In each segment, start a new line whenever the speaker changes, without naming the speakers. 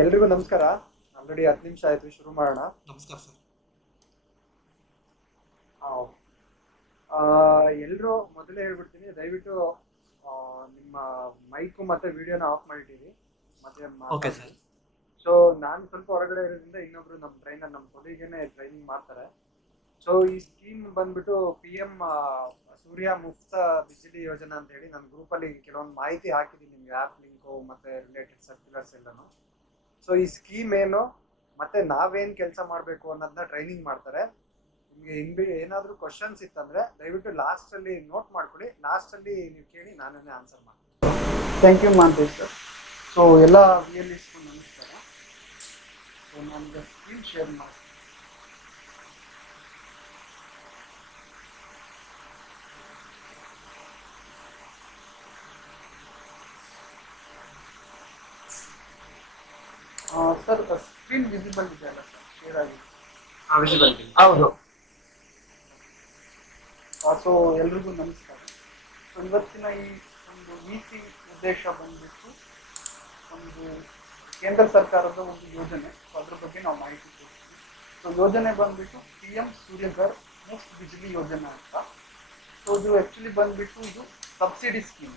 ಎಲ್ರಿಗೂ ನಮಸ್ಕಾರ. ಆಲ್ರೆಡಿ ಹತ್ತು ನಿಮಿಷ ಆಯ್ತು ಶುರು ಮಾಡೋಣ.
ನಮಸ್ಕಾರ ಸರ್.
ಎಲ್ಲರೂ ಮೊದಲೇ ಹೇಳ್ಬಿಡ್ತೀನಿ ದಯವಿಟ್ಟು ನಿಮ್ಮ ಮೈಕು ಮತ್ತೆ ವಿಡಿಯೋನ ಆಫ್ ಮಾಡಿದ್ದೀನಿ ಮತ್ತೆ ಸೊ ನಾನು ಸ್ವಲ್ಪ ಹೊರಗಡೆ ಇರೋದ್ರಿಂದ ಇನ್ನೊಬ್ರು ನಮ್ಮ ಟ್ರೈನರ್ ನಮ್ಮ ಕೊಲಿಗೇನೆ ಟ್ರೈನಿಂಗ್ ಮಾಡ್ತಾರೆ. ಸೊ ಈ ಸ್ಕೀಮ್ ಬಂದ್ಬಿಟ್ಟು ಪಿ ಎಂ ಸೂರ್ಯ ಮುಕ್ತ ಬಿಸಿಲಿ ಯೋಜನಾ ಅಂತ ಹೇಳಿ ನನ್ನ ಗ್ರೂಪಲ್ಲಿ ಕೆಲವೊಂದು ಮಾಹಿತಿ ಹಾಕಿದ್ದೀನಿ ನಿಮ್ಗೆ ಆ್ಯಪ್ ಲಿಂಕು ಮತ್ತೆ ರಿಲೇಟೆಡ್ ಸರ್ಕ್ಯುಲರ್ಸ್ ಎಲ್ಲನೂ. ಸೊ ಈ ಸ್ಕೀಮ್ ಏನು? ಮತ್ತೆ ನಾವೇನ್ ಕೆಲಸ ಮಾಡಬೇಕು ಅನ್ನೋದನ್ನ ಟ್ರೈನಿಂಗ್ ಮಾಡ್ತಾರೆ. ನಿಮಗೆ ಇನ್ಬಿ ಏನಾದರೂ ಕ್ವಶನ್ಸ್ ಇತ್ತಂದ್ರೆ ದಯವಿಟ್ಟು ಲಾಸ್ಟ್ ಅಲ್ಲಿ ನೋಟ್ ಮಾಡ್ಕೊಳ್ಳಿ ಲಾಸ್ಟ್ ಅಲ್ಲಿ ನೀವು ಕೇಳಿ ನಾನೇ ಆನ್ಸರ್ ಮಾಡ್ತೀನಿ. Thank you Mantesh sir so ಎಲ್ಲ ಇಸ್ಕು ನಮಸ್ಕಾರ. ಸೊ ನನಗೆ ಶೇರ್ ಮಾಡಿ ಸರ್ ಸ್ಕ್ರೀನ್ ವಿಸಿಬಲ್ ಇದೆ ಅಲ್ಲ ಸರ್ ಶೇರ್ ಆಗಿದೆ
ಹೌದು.
ಸೊ ಎಲ್ರಿಗೂ ನಮಸ್ಕಾರ. ಸೊ ಇವತ್ತಿನ ಈ ಒಂದು ಮೀಟಿಂಗ್ ಉದ್ದೇಶ ಬಂದ್ಬಿಟ್ಟು ಒಂದು ಕೇಂದ್ರ ಸರ್ಕಾರದ ಒಂದು ಯೋಜನೆ. ಸೊ ಅದ್ರ ಬಗ್ಗೆ ನಾವು ಮಾಹಿತಿ ಕೊಡ್ತೀವಿ. ಸೊ ಯೋಜನೆ ಬಂದ್ಬಿಟ್ಟು ಪಿ ಎಂ ಸೂರ್ಯಘರ್ ಮುಫ್ತ್ ಬಿಜ್ಲಿ ಯೋಜನೆ ಅಂತ. ಸೊ ಇದು ಆ್ಯಕ್ಚುಲಿ ಬಂದ್ಬಿಟ್ಟು ಇದು ಸಬ್ಸಿಡಿ ಸ್ಕೀಮ್.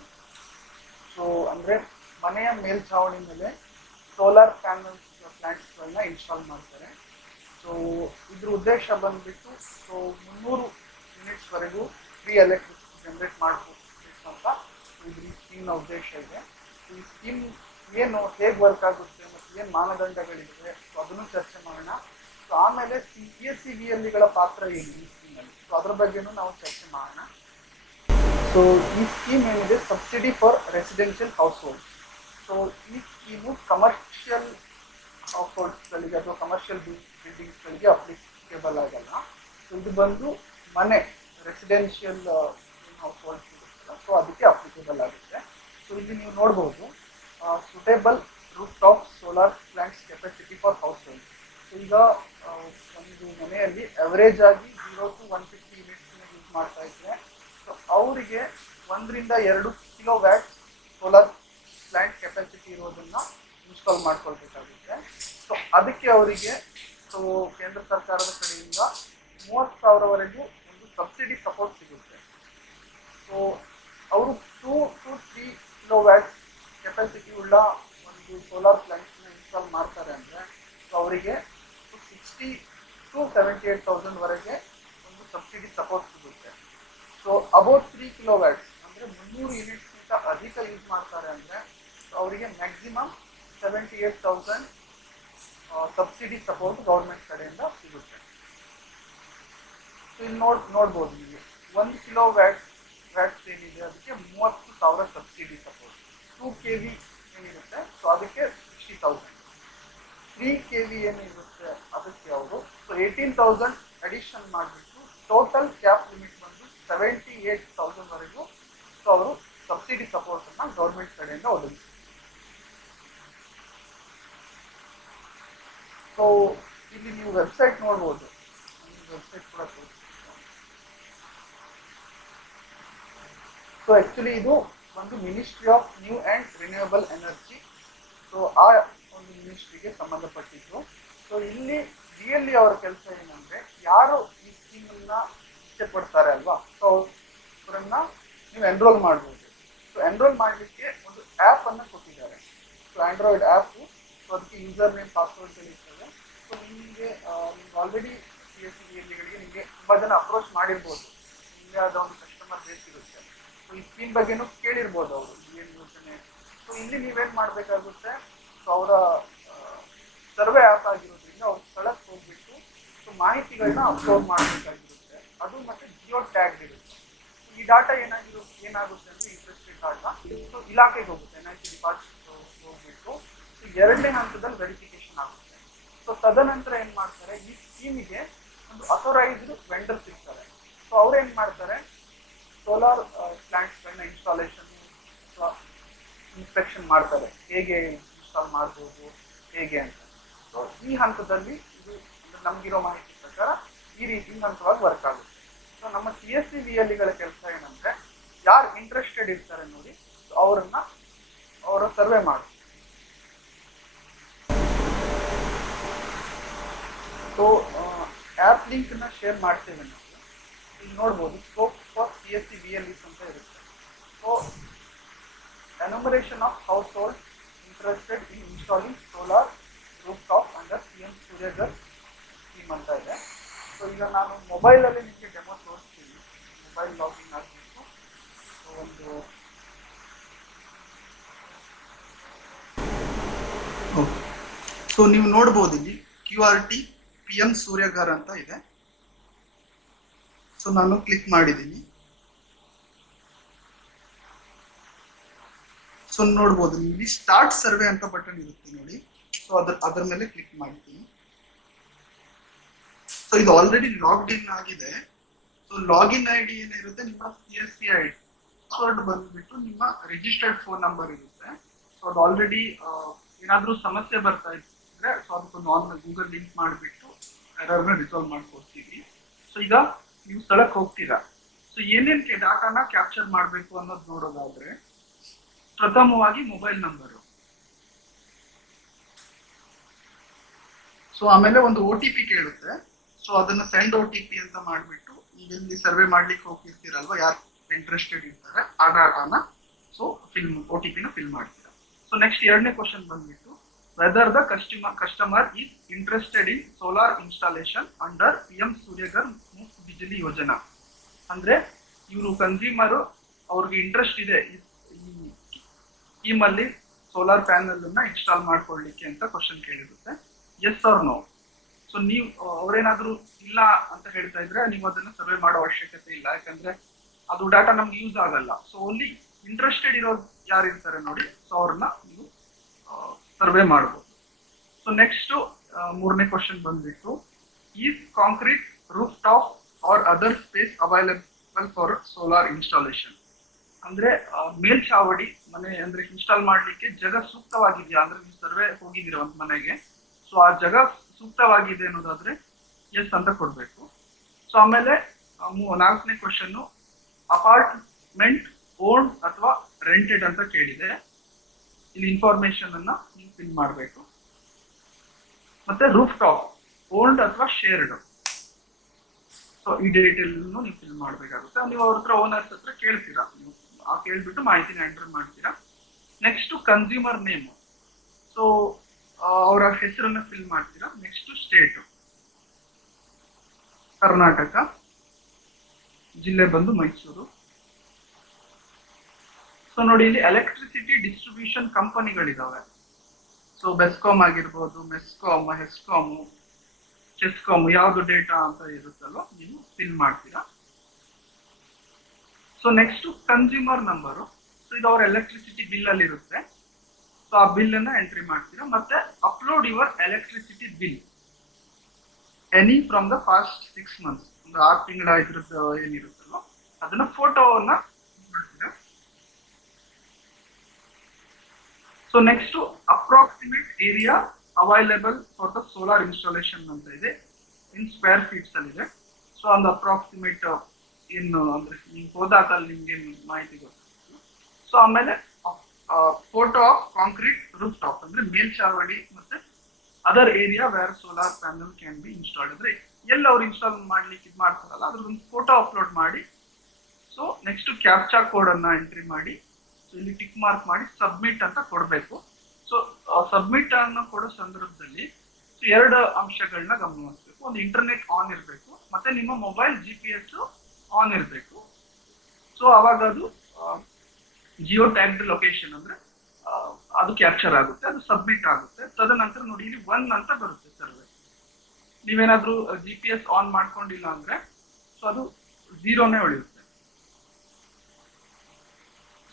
ಸೊ ಅಂದರೆ ಮನೆಯ ಮೇಲ್ಛಾವಣಿ ಮೇಲೆ ಸೋಲಾರ್ ಪ್ಯಾನಲ್ಸ್ ಪ್ಲಾಂಟ್ಸ್ಗಳನ್ನ ಇನ್ಸ್ಟಾಲ್ ಮಾಡ್ತಾರೆ. ಸೊ ಇದ್ರ ಉದ್ದೇಶ ಬಂದ್ಬಿಟ್ಟು ಸೊ ಮುನ್ನೂರು ಯೂನಿಟ್ಸ್ವರೆಗೂ ಫ್ರೀ ಎಲೆಕ್ಟ್ರಿಸಿಟಿ ಜನರೇಟ್ ಮಾಡ್ಬೋದು ಅಂತ ಇದ್ರ ಈ ಸ್ಕೀಮ್ನ ಉದ್ದೇಶ ಇದೆ. ಈ ಸ್ಕೀಮ್ ಏನು ಹೇಗೆ ವರ್ಕ್ ಆಗುತ್ತೆ ಮತ್ತು ಏನು ಮಾನದಂಡಗಳಿದೆ ಸೊ ಅದನ್ನು ಚರ್ಚೆ ಮಾಡೋಣ. ಸೊ ಆಮೇಲೆ ಸಿ ಎಸ್ ಸಿ ವಿ ಎಲ್ಗಳ ಪಾತ್ರ ಏನು ಈ ಸ್ಕೀಮಲ್ಲಿ ಸೊ ಅದ್ರ ಬಗ್ಗೆನೂ ನಾವು ಚರ್ಚೆ ಮಾಡೋಣ. ಸೊ ಈ ಸ್ಕೀಮ್ ಏನಿದೆ? Subsidy for residential household so ಈ ಸ್ಕೀಮು ಕಮರ್ಷಿಯಲ್ ಹೌಸ್ ಅಥವಾ ಕಮರ್ಷಿಯಲ್ ಬಿಲ್ಡಿಂಗ್ಸ್ಗಳಿಗೆ ಅಪ್ಲಿಕೇಬಲ್ ಆಗಲ್ಲ. ಇದು ಬಂದು ಮನೆ ರೆಸಿಡೆನ್ಷಿಯಲ್ ಹೌಸ್ ಹೋಲ್ಡ್ಸ್ ಇರುತ್ತಲ್ಲ. ಸೊ ಅದಕ್ಕೆ ಅಪ್ಲಿಕೇಬಲ್ ಆಗುತ್ತೆ. ಸೊ ಇಲ್ಲಿ ನೀವು ನೋಡ್ಬೋದು suitable rooftop solar plants capacity for household so ಈಗ ಒಂದು ಮನೆಯಲ್ಲಿ ಅವರೇಜ್ ಆಗಿ ಜೀರೋ ಟು ಒನ್ ಫಿಫ್ಟಿ ಯೂನಿಟ್ಸ್ನ ಯೂಸ್ ಮಾಡ್ತಾ ಇದ್ರೆ ಸೊ ಅವರಿಗೆ ಒಂದರಿಂದ ಎರಡು kilowatt solar plant capacity ಇರೋದನ್ನ ಇನ್ಸ್ಟಾಲ್ ಮಾಡ್ಕೊಳ್ಬೇಕಾಗುತ್ತೆ. ಸೊ ಅದಕ್ಕೆ ಅವರಿಗೆ ಸೊ ಕೇಂದ್ರ ಸರ್ಕಾರದ ಕಡೆಯಿಂದ ಮೂವತ್ತು ಸಾವಿರವರೆಗೂ ಒಂದು ಸಬ್ಸಿಡಿ ಸಪೋರ್ಟ್ ಸಿಗುತ್ತೆ. ಸೊ ಅವರು two to three kilowatt capacity ಉಳ್ಳ ಒಂದು ಸೋಲಾರ್ ಪ್ಲಾಂಟ್ಸ್ನ ಇನ್ಸ್ಟಾಲ್ ಮಾಡ್ತಾರೆ ಅಂದರೆ ಸೊ ಅವರಿಗೆ ಸಿಕ್ಸ್ಟಿ ಟು ಸೆವೆಂಟಿ ಏಟ್ ತೌಸಂಡ್ವರೆಗೆ ಒಂದು ಸಬ್ಸಿಡಿ ಸಪೋರ್ಟ್ ಸಿಗುತ್ತೆ. So about three kilowatts ಅಂದರೆ ಮುನ್ನೂರು ಯೂನಿಟ್ಸ್ಗಿಂತ ಅಧಿಕ ಯೂಸ್ ಮಾಡ್ತಾರೆ ಅಂದರೆ ಅವರಿಗೆ maximum seventy eight thousand subsidy support government ಕಡೆಯಿಂದ ಸಿಗುತ್ತೆ. ಸೊ ಇಲ್ಲಿ ನೋಡ್, ನೋಡ್ಬೋದು ನೀವು. ಒಂದು ಕಿಲೋ ವ್ಯಾಟ್, ವ್ಯಾಟ್ಸ್ ಏನಿದೆ ಅದಕ್ಕೆ ಮೂವತ್ತು ಸಾವಿರ subsidy support two K V ಏನಿರುತ್ತೆ ಸೊ ಅದಕ್ಕೆ sixty thousand three K V ಏನಿರುತ್ತೆ, ಅದಕ್ಕೆ ಅವರು ಸೊ ಏಯ್ಟೀನ್ ತೌಸಂಡ್ ಅಡಿಷನ್ ಮಾಡಿಬಿಟ್ಟು ಟೋಟಲ್ ಕ್ಯಾಪ್ ಲಿಮಿಟ್ ಬಂದು ಸೆವೆಂಟಿ ಏಟ್ ತೌಸಂಡ್ವರೆಗೂ ಸೊ ಅವರು ಸಬ್ಸಿಡಿ ಸಪೋರ್ಟನ್ನು ಗೌರ್ಮೆಂಟ್ ಕಡೆಯಿಂದ ಒದಗಿಸ್ತಾರೆ. ಸೊ ಇಲ್ಲಿ ನೀವು ವೆಬ್ಸೈಟ್ ನೋಡ್ಬೋದು. ವೆಬ್ಸೈಟ್ ಕೂಡ ಸೊ ಆ್ಯಕ್ಚುಲಿ ಇದು ಒಂದು ministry of new and renewable energy so ಆ ಒಂದು ಮಿನಿಸ್ಟ್ರಿಗೆ ಸಂಬಂಧಪಟ್ಟಿದ್ದು. ಸೊ ಇಲ್ಲಿ ರಿಯಲ್ಲಿ ಅವರ ಕೆಲಸ ಏನಂದರೆ, ಯಾರು ಈ ಸ್ಕೀಮನ್ನು ಇಷ್ಟಪಡ್ತಾರೆ ಪಡ್ತಾರೆ ಅಲ್ವಾ? ಸೊ ಅವರನ್ನು ನೀವು ಎನ್ರೋಲ್ ಮಾಡ್ಬೋದು. ಸೊ ಎನ್ರೋಲ್ ಮಾಡಲಿಕ್ಕೆ ಒಂದು ಆ್ಯಪನ್ನು ಕೊಟ್ಟಿದ್ದಾರೆ. ಸೊ ಆಂಡ್ರಾಯ್ಡ್ ಆ್ಯಪು ಸೊ ಅದಕ್ಕೆ ಯೂಸರ್ ನೇಮ್ ಪಾಸ್ವರ್ಡ್ ಇರ್ತದೆ ಸೊ ನಿಮಗೆ ಆಲ್ರೆಡಿ ಸಿ ಎಸ್ ಸಿ ಎಲ್ಲಿಗಳಿಗೆ ನಿಮಗೆ ತುಂಬ ಜನ ಅಪ್ರೋಚ್ ಮಾಡಿರ್ಬೋದು. ನಿಮಗೆ ಒಂದು ಕಸ್ಟಮರ್ ಬೇಸ್ ಇರುತ್ತೆ. ಸೊ ಈ ಸ್ಕೀಮ್ ಬಗ್ಗೆನೂ ಕೇಳಿರ್ಬೋದು ಅವರು. ಏನು ಯೋಜನೆ ಸೊ ಇಲ್ಲಿ ನೀವೇನು ಮಾಡಬೇಕಾಗುತ್ತೆ? ಸೊ ಅವರ ಸರ್ವೆ ಆ್ಯಪ್ ಆಗಿರೋದ್ರಿಂದ ಅವ್ರ ಸ್ಥಳಕ್ಕೆ ಹೋಗ್ಬಿಟ್ಟು ಸೊ, ಮಾಹಿತಿಗಳನ್ನ ಅಪ್ಲೋಡ್ ಮಾಡಬೇಕಾಗಿರುತ್ತೆ. ಅದು ಮತ್ತೆ ಜಿಯೋ ಟ್ಯಾಗ್ ಇರುತ್ತೆ. ಈ ಡಾಟಾ ಏನಾಗಿರೋ, ಏನಾಗುತ್ತೆ ಅಂದರೆ ಇಂಟ್ರೆಸ್ಟೆಡ್ ಡಾಟಾ ಸೊ ಇಲಾಖೆಗೆ ಹೋಗುತ್ತೆ ಎನ್ ಐ ಸಿ ಡಿಪಾರ್ಟ್ಮೆಂಟ್ ಎರಡನೇ ಹಂತದಲ್ಲಿ ವೆರಿಫಿಕೇಶನ್ ಆಗುತ್ತೆ. ಸೊ ತದನಂತರ ಏನು ಮಾಡ್ತಾರೆ, ಈ ಸ್ಕೀಮಿಗೆ ಒಂದು ಅಥೋರೈಸ್ಡ್ ವೆಂಡರ್ ಸಿಗ್ತಾರೆ. ಸೊ ಅವ್ರು ಏನು ಮಾಡ್ತಾರೆ ಸೋಲಾರ್ ಪ್ಲಾಂಟ್ಸ್ಗಳನ್ನ ಇನ್ಸ್ಟಾಲೇಷನ್ ಇನ್ಸ್ಪೆಕ್ಷನ್ ಮಾಡ್ತಾರೆ. ಹೇಗೆ ಇನ್ಸ್ಟಾಲ್ ಮಾಡ್ಬೋದು, ಹೇಗೆ ಅಂತ. ಸೊ ಈ ಹಂತದಲ್ಲಿ ಇದು ನಮ್ಗಿರೋ ಮಾಹಿತಿ ಪ್ರಕಾರ ಈ ರೀತಿ ಹಂತವಾಗಿ ವರ್ಕ್ ಆಗುತ್ತೆ. ಸೊ ನಮ್ಮ ಸಿ ಎಸ್ ಸಿ ವಿ ಎಲ್ಗಳ ಕೆಲಸ ಏನಂದ್ರೆ, ಯಾರು ಇಂಟ್ರೆಸ್ಟೆಡ್ ಇರ್ತಾರೆ ನೋಡಿ, ಅವರನ್ನ, ಅವರ ಸರ್ವೆ ಮಾಡಿ. ಸೊ ಆ್ಯಪ್ ಲಿಂಕ್ನ ಶೇರ್ ಮಾಡ್ತೇವೆ ನಾವು. ಇಲ್ಲಿ ನೋಡ್ಬೋದು scope for C S C V L is ಅಂತ ಇರುತ್ತೆ. So enumeration of household interested in installing solar rooftop under C M Suryaghar scheme ಅಂತ ಇದೆ. ಸೊ ಈಗ ನಾನು ಮೊಬೈಲಲ್ಲಿ ನಿಮಗೆ ಡೆಮೋ ತೋರಿಸ್ತೀನಿ. ಮೊಬೈಲ್ ಲಾಗಿನ್ ಆಗಬೇಕು. ಸೊ ಒಂದು ಸೊ ನೀವು ನೋಡ್ಬೋದು ಇಲ್ಲಿ Q R T P M Suryaghar ಅಂತ ಇದೆ. ಸೊ ನಾನು ಕ್ಲಿಕ್ ಮಾಡಿದ್ದೀನಿ. ಸೊ ನೋಡ್ಬೋದು ಇಲ್ಲಿ ಸ್ಟಾರ್ಟ್ ಸರ್ವೆ ಅಂತ ಬಟನ್ ಇರುತ್ತೆ ನೋಡಿ. ಸೊ ಅದ್ರ ಅದ್ರ ಮೇಲೆ ಕ್ಲಿಕ್ ಮಾಡ್ತೀನಿ ಸೊ ಇದು ಆಲ್ರೆಡಿ ಲಾಗ್ಡ್ ಇನ್ ಆಗಿದೆ. ಸೊ ಲಾಗಿನ್ ಐ ಡಿ ಏನಿರುತ್ತೆ, ನಿಮ್ಮ C S C I D password ಬಂದ್ಬಿಟ್ಟು ನಿಮ್ಮ ರಿಜಿಸ್ಟರ್ಡ್ ಫೋನ್ ನಂಬರ್ ಇರುತ್ತೆ. ಸೊ ಅದು ಆಲ್ರೆಡಿ ಏನಾದರೂ ಸಮಸ್ಯೆ ಬರ್ತಾ ಇದ್ರೆ ಸೊ ಅದಕ್ಕೊಂದು ಆನ್ಲೈನ್ ಗೂಗಲ್ ಲಿಂಕ್ ಮಾಡಿಬಿಟ್ಟು ಎರರ್ನ ರಿಸಾಲ್ವ್ ಮಾಡ್ಕೊಡ್ತೀವಿ. ಸೊ ಈಗ ನೀವು ಸ್ಥಳಕ್ಕೆ ಹೋಗ್ತೀರಾ. ಸೊ ಏನೇನ್ ಡಾಟಾನ ಕ್ಯಾಪ್ಚರ್ ಮಾಡಬೇಕು ಅನ್ನೋದು ನೋಡೋದಾದ್ರೆ, ಪ್ರಥಮವಾಗಿ ಮೊಬೈಲ್ ನಂಬರು ಸೊ ಆಮೇಲೆ ಒಂದು ಒ ಟಿ ಪಿ ಕೇಳುತ್ತೆ. ಸೊ ಅದನ್ನ ಸೆಂಡ್ ಒ ಟಿ ಪಿ ಅಂತ ಮಾಡಿಬಿಟ್ಟು ಇಲ್ಲಿ ಸರ್ವೆ ಮಾಡ್ಲಿಕ್ಕೆ ಹೋಗ್ತಿರ್ತೀರಲ್ವ? ಯಾರು ಇಂಟ್ರೆಸ್ಟೆಡ್ ಇರ್ತಾರೆ, ಆ ಡಾಟಾನ. ಸೊ ಫಿಲ್ ಒ ಟಿ ಪಿನ ಫಿಲ್ ಮಾಡ್ತೀರಾ. ಸೊ ನೆಕ್ಸ್ಟ್ ಎರಡನೇ ಕ್ವಶನ್ ಬಂದ್ಬಿಟ್ಟು whether the customer customer is interested in solar installation under P M Suryaghar Bijli Yojana. ಅಂದ್ರೆ ಇವರು ಕನ್ಸ್ಯೂಮರ್ ಅವ್ರಿಗೆ ಇಂಟ್ರೆಸ್ಟ್ ಇದೆ ಈ- ಸೋಲಾರ್ ಪ್ಯಾನಲ್ ಅನ್ನ ಇನ್ಸ್ಟಾಲ್ ಮಾಡ್ಕೊಳ್ಳಿಕ್ಕೆ ಅಂತ ಕ್ವಶನ್ ಕೇಳಿರುತ್ತೆ. ಎಸ್ ಆರ್ ನೋ ಸೊ ನೀವು, ಅವ್ರೇನಾದ್ರೂ ಇಲ್ಲ ಅಂತ ಹೇಳ್ತಾ ಇದ್ರೆ ನೀವು ಅದನ್ನ ಸರ್ವೆ ಮಾಡೋ ಅವಶ್ಯಕತೆ ಇಲ್ಲ. ಯಾಕಂದ್ರೆ ಅದು ಡಾಟಾ ನಮ್ಗೆ ಯೂಸ್ ಆಗಲ್ಲ. ಸೊ ಓನ್ಲಿ ಇಂಟ್ರೆಸ್ಟೆಡ್ ಇರೋರು ಯಾರು ಇರ್ತಾರೆ ನೋಡಿ. ಸೊ ಅವ್ರನ್ನ ನೀವು ಸರ್ವೆ ಮಾಡಬಹುದು ಸೊ ನೆಕ್ಸ್ಟ್ ಮೂರನೇ ಕ್ವಶನ್ ಬಂದ್ಬಿಟ್ಟು is concrete rooftop or other space available for solar installation ಅಂದ್ರೆ ಮೇಲ್ಚಾವಡಿ ಮನೆ ಅಂದ್ರೆ ಇನ್ಸ್ಟಾಲ್ ಮಾಡ್ಲಿಕ್ಕೆ ಜಾಗ ಸೂಕ್ತವಾಗಿದೆಯಾ? ಅಂದ್ರೆ ನೀವು ಸರ್ವೆ ಹೋಗಿದ್ದೀರ ಒಂದು ಮನೆಗೆ. ಸೊ ಆ ಜಾಗ ಸೂಕ್ತವಾಗಿದೆ ಅನ್ನೋದಾದ್ರೆ ಎಸ್ ಅಂತ ಕೊಡ್ಬೇಕು. ಸೊ ಆಮೇಲೆ ನಾಲ್ಕನೇ ಕ್ವಶನ್ ಅಪಾರ್ಟ್ಮೆಂಟ್ ಓನ್ ಅಥವಾ ರೆಂಟೆಡ್ ಅಂತ ಕೇಳಿದೆ. ಇಲ್ಲಿ ಇನ್ಫಾರ್ಮೇಶನ್ ಅನ್ನ ನೀವು ಫಿಲ್ ಮಾಡಬೇಕು. ಮತ್ತೆ ರೂಫ್ ಟಾಪ್ ಓಲ್ಡ್ ಅಥವಾ ಶೇರ್ಡ್ ಸೊ ಈ ಡೀಟೇಲ್ ನೀವು ಫಿಲ್ ಮಾಡಬೇಕಾಗುತ್ತೆ. ನೀವು ಅವ್ರ ಹತ್ರ ಓನರ್ಸ್ ಹತ್ರ ಕೇಳ್ತೀರಾ? ನೀವು ಆ ಕೇಳ್ಬಿಟ್ಟು ಮಾಹಿತಿನ ಎಂಟರ್ ಮಾಡ್ತೀರಾ? ನೆಕ್ಸ್ಟ್ ಕನ್ಸ್ಯೂಮರ್ ನೇಮ್ ಸೊ ಅವರ ಹೆಸರನ್ನ ಫಿಲ್ ಮಾಡ್ತೀರಾ? ನೆಕ್ಸ್ಟ್ ಸ್ಟೇಟ್ ಕರ್ನಾಟಕ, ಜಿಲ್ಲೆ ಬಂದು ಮೈಸೂರು. ಸೊ ನೋಡಿ, ಇಲ್ಲಿ ಎಲೆಕ್ಟ್ರಿಸಿಟಿ ಡಿಸ್ಟ್ರಿಬ್ಯೂಷನ್ ಕಂಪನಿಗಳಿದಾವೆ ಸೊ ಬೆಸ್ಕಾಮ್ ಆಗಿರ್ಬೋದು ಮೆಸ್ಕಾಮ್ ಹೆಸ್ಕಾಮ್ ಚೆಸ್ಕಾಮ್ ಯಾವ್ದು ಡೇಟಾ ಅಂತ ಇರುತ್ತಲ್ಲೋ ನೀವು ಫಿಲ್ ಮಾಡ್ತೀರಾ. So next consumer number so ಇದು ಅವ್ರ ಎಲೆಕ್ಟ್ರಿಸಿಟಿ ಬಿಲ್ ಅಲ್ಲಿ ಇರುತ್ತೆ. ಸೊ ಆ ಬಿಲ್ ಅನ್ನ ಎಂಟ್ರಿ ಮಾಡ್ತೀರಾ. ಮತ್ತೆ upload your electricity bill any from the past six months ಒಂದು ಆರು ತಿಂಗಳ ಇದ್ರದ್ದು ಏನಿರುತ್ತಲ್ಲೋ ಅದನ್ನ ಫೋಟೋವನ್ನ ಮಾಡ್ತೀರಾ. So next approximate area available for the solar installation ಅಂತ ಇದೆ. ಇನ್ ಸ್ಕ್ವೇರ್ ಫೀಟ್ಸ್ ಅಲ್ಲಿ ಇದೆ. ಸೊ ಒಂದು ಅಪ್ರಾಕ್ಸಿಮೇಟ್ ಏನು ಅಂದ್ರೆ ನೀವು ಹೋದಾಗ ಅಲ್ಲಿ ನಿಮ್ಗೆ ಮಾಹಿತಿ ಗೊತ್ತಿಲ್ಲ ಸೊ ಆಮೇಲೆ photo of concrete rooftop ಅಂದ್ರೆ ಮೇಲ್ಚಾವಡಿ ಮತ್ತೆ other area where solar panel can be installed ಅಂದ್ರೆ ಎಲ್ಲಿ ಅವ್ರು ಇನ್ಸ್ಟಾಲ್ ಮಾಡ್ಲಿಕ್ಕೆ ಇದು ಮಾಡ್ತಾರಲ್ಲ, ಅದ್ರದ್ದೊಂದು ಫೋಟೋ ಅಪ್ಲೋಡ್ ಮಾಡಿ. ಸೊ ನೆಕ್ಸ್ಟ್ ಕ್ಯಾಪ್ಚಾ ಕೋಡ್ ಅನ್ನ ಎಂಟ್ರಿ ಮಾಡಿ. ಸೊ ಇಲ್ಲಿ ಟಿಕ್ ಮಾರ್ಕ್ ಮಾಡಿ ಸಬ್ಮಿಟ್ ಅಂತ ಕೊಡಬೇಕು. ಸೊ ಸಬ್ಮಿಟ್ ಅನ್ನು ಕೊಡೋ ಸಂದರ್ಭದಲ್ಲಿ ಎರಡು ಅಂಶಗಳನ್ನ ಗಮನಿಸಬೇಕು. ಒಂದು ಇಂಟರ್ನೆಟ್ ಆನ್ ಇರಬೇಕು, ಮತ್ತೆ ನಿಮ್ಮ mobile G P S on ಇರಬೇಕು. ಸೊ ಅವಾಗ ಅದು ಜಿಯೋ ಟ್ಯಾಗ್ಡ್ ಲೊಕೇಶನ್ ಅಂದ್ರೆ ಅದು ಕ್ಯಾಪ್ಚರ್ ಆಗುತ್ತೆ, ಅದು ಸಬ್ಮಿಟ್ ಆಗುತ್ತೆ. ತದನಂತರ ನೋಡಿ, ಇಲ್ಲಿ ಒನ್ ಅಂತ ಬರುತ್ತೆ ಸರ್ವೆ. ನೀವೇನಾದ್ರೂ ಜಿ ಪಿ ಎಸ್ ಆನ್ ಮಾಡ್ಕೊಂಡಿಲ್ಲ ಅಂದ್ರೆ, ಸೊ, ಅದು ಝೀರೋನೇ ಉಳಿಯುತ್ತೆ.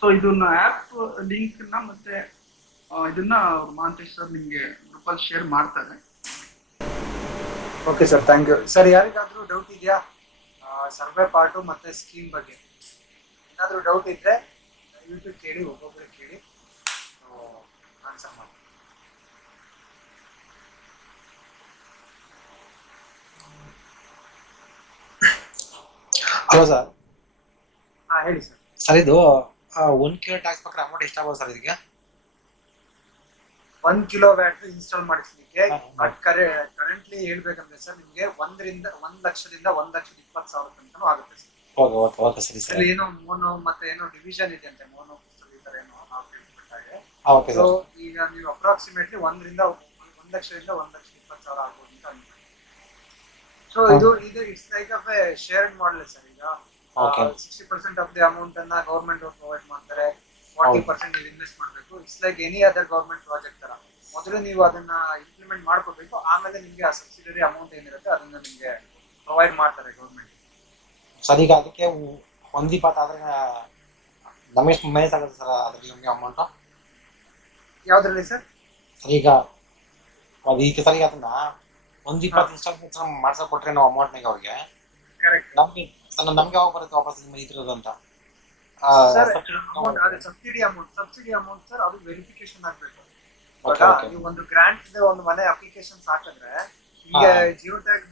ಸೊ ಇದನ್ನ ಆಪ್ ಲಿಂಕ್ನ ಮತ್ತೆ ಇದನ್ನ ಮಾಂತೇಶ್ ಸರ್ ನಿಮ್ಗೆ ಗ್ರೂಪಲ್ಲಿ ಶೇರ್ ಮಾಡ್ತಾರೆ.
Okay sir thank you sir ಯಾರಿಗಾದ್ರೂ ಡೌಟ್ ಇದೆಯಾ? ಸರ್ವೆ ಪಾರ್ಟು ಮತ್ತೆ ಸ್ಕೀಮ್ ಬಗ್ಗೆ? ಏನಾದರೂ ಡೌಟ್ ಇದ್ರೆ ದಯವಿಟ್ಟು ಕೇಳಿ ಒಬ್ಬೊಬ್ಬರಿಗೆ ಕೇಳಿ. ಆನ್ಸರ್ ಮಾಡಿ.
ಹಲೋ ಸರ್
ಹಾಂ ಹೇಳಿ ಸರ್
ಸರ್ ಇದು ಒನ್ ಕಿಲೋ ಟ್ಯಾಕ್ಸ್ ಪ್ರಕಾರ ಅಮೌಂಟ್ ಎಷ್ಟಾಗ್ಬೋದು ಸರ್ ಇದಕ್ಕೆ?
ಒನ್ ಕಿಲೋ ವ್ಯಾಟ್ ಇನ್ಸ್ಟಾಲ್ ಮಾಡಿಸ್ಲಿಕ್ಕೆ. ಬಟ್ ಕರೆ ಕರೆಂಟ್ಲಿ ಹೇಳ್ಬೇಕಂದ್ರೆ ಸರ್ ನಿಮ್ಗೆ ಒಂದರಿಂದ ಒಂದ್ ಲಕ್ಷದಿಂದ ಒಂದ್ ಲಕ್ಷದ ಇಪ್ಪತ್ತು ಸಾವಿರ ತನಕನೂ ಆಗುತ್ತೆ ಸರ್
ಓಕೆ ಓಕೆ ಓಕೆ ಸರಿ ಸರ್.
ಏನೋ ಮೋನೋ ಮತ್ತೆ ಏನೋ ಡಿವಿಷನ್ ಇದೆ ಅಂತೆ ಮೋನೋ ಈ ತರ ಏನೋ ನಾವು ಸೊ ಈಗ ನೀವು ಅಪ್ರಾಕ್ಸಿಮೇಟ್ಲಿ ಒಂದರಿಂದ ಒಂದ್ ಲಕ್ಷದಿಂದ ಒಂದ್ ಲಕ್ಷ ಇಪ್ಪತ್ತು ಸಾವಿರ ಆಗ್ಬೋದು ಅಂತ ಸೊ ಇದು ಇದು it's like of a shared model sir ಈಗ. Sixty percent of the amount ಅನ್ನ ಗೌರ್ಮೆಂಟ್ ಅವ್ರು ಪ್ರೊವೈಡ್ ಮಾಡ್ತಾರೆ. ಫಾರ್ಟಿ ಪರ್ಸೆಂಟ್ ನೀವು ಇನ್ವೆಸ್ಟ್ ಮಾಡಬೇಕು. It's like any other government project ತರ. ಮೊದಲು ನೀವು ಅದನ್ನ ಇಂಪ್ಲಿಮೆಂಟ್ ಮಾಡ್ಕೋಬೇಕು. ಆಮೇಲೆ ನಿಮಗೆ ಆ ಸಬ್ಸಿಡರಿ ಅಮೌಂಟ್ ಏನಿರುತ್ತೆ ಅದನ್ನ ನಿಮಗೆ ಪ್ರೊವೈಡ್ ಮಾಡ್ತಾರೆ ಗೌರ್ಮೆಂಟ್
ಸರ್ ಈಗ ಅದಕ್ಕೆ ಹೊಂದಿಪಾತ ಆದ್ರೆ ಎಷ್ಟು ಮೈನಸ್ ಆಗುತ್ತೆ ಸರ್ ಅದ್ರಲ್ಲಿ ನಮಗೆ ಅಮೌಂಟ್
ಯಾವ್ದ್ರಲ್ಲಿ ಸರ್?
ಸರ್ ಈಗ ಸರ್ ಅದನ್ನ ಒಂದ್ ಇಪ್ಪತ್ತು ಇನ್ಸ್ಟಾಲ್ಮೆಂಟ್ ಮಾಡ್ಸಕ್ ಕೊಟ್ರೆ ನಾವು ಅಮೌಂಟ್ನಾಗ ಅವ್ರಿಗೆ.
ಕರೆಕ್ಟ್
ನಮ್ಗೆ ನಮ್ಗೆ ಯಾವಾಗ ಬರುತ್ತೆ ವಾಪಸ್ ನಿಮ್ಮ ಇದ್ರದ್ದು ಅಂತ?
Subsidy amount subsidy amount sir ಅದು ವೆರಿಫಿಕೇಶನ್ ಆಗ್ಬೇಕು. ನೀವು ಒಂದು ಗ್ರಾಂಟ್ ಒಂದು ಮನೆ ಅಪ್ಲಿಕೇಶನ್ ಹಾಕಿದ್ರೆ
ಈಗ.
ಜಿಯೋ ಟ್ಯಾಗ್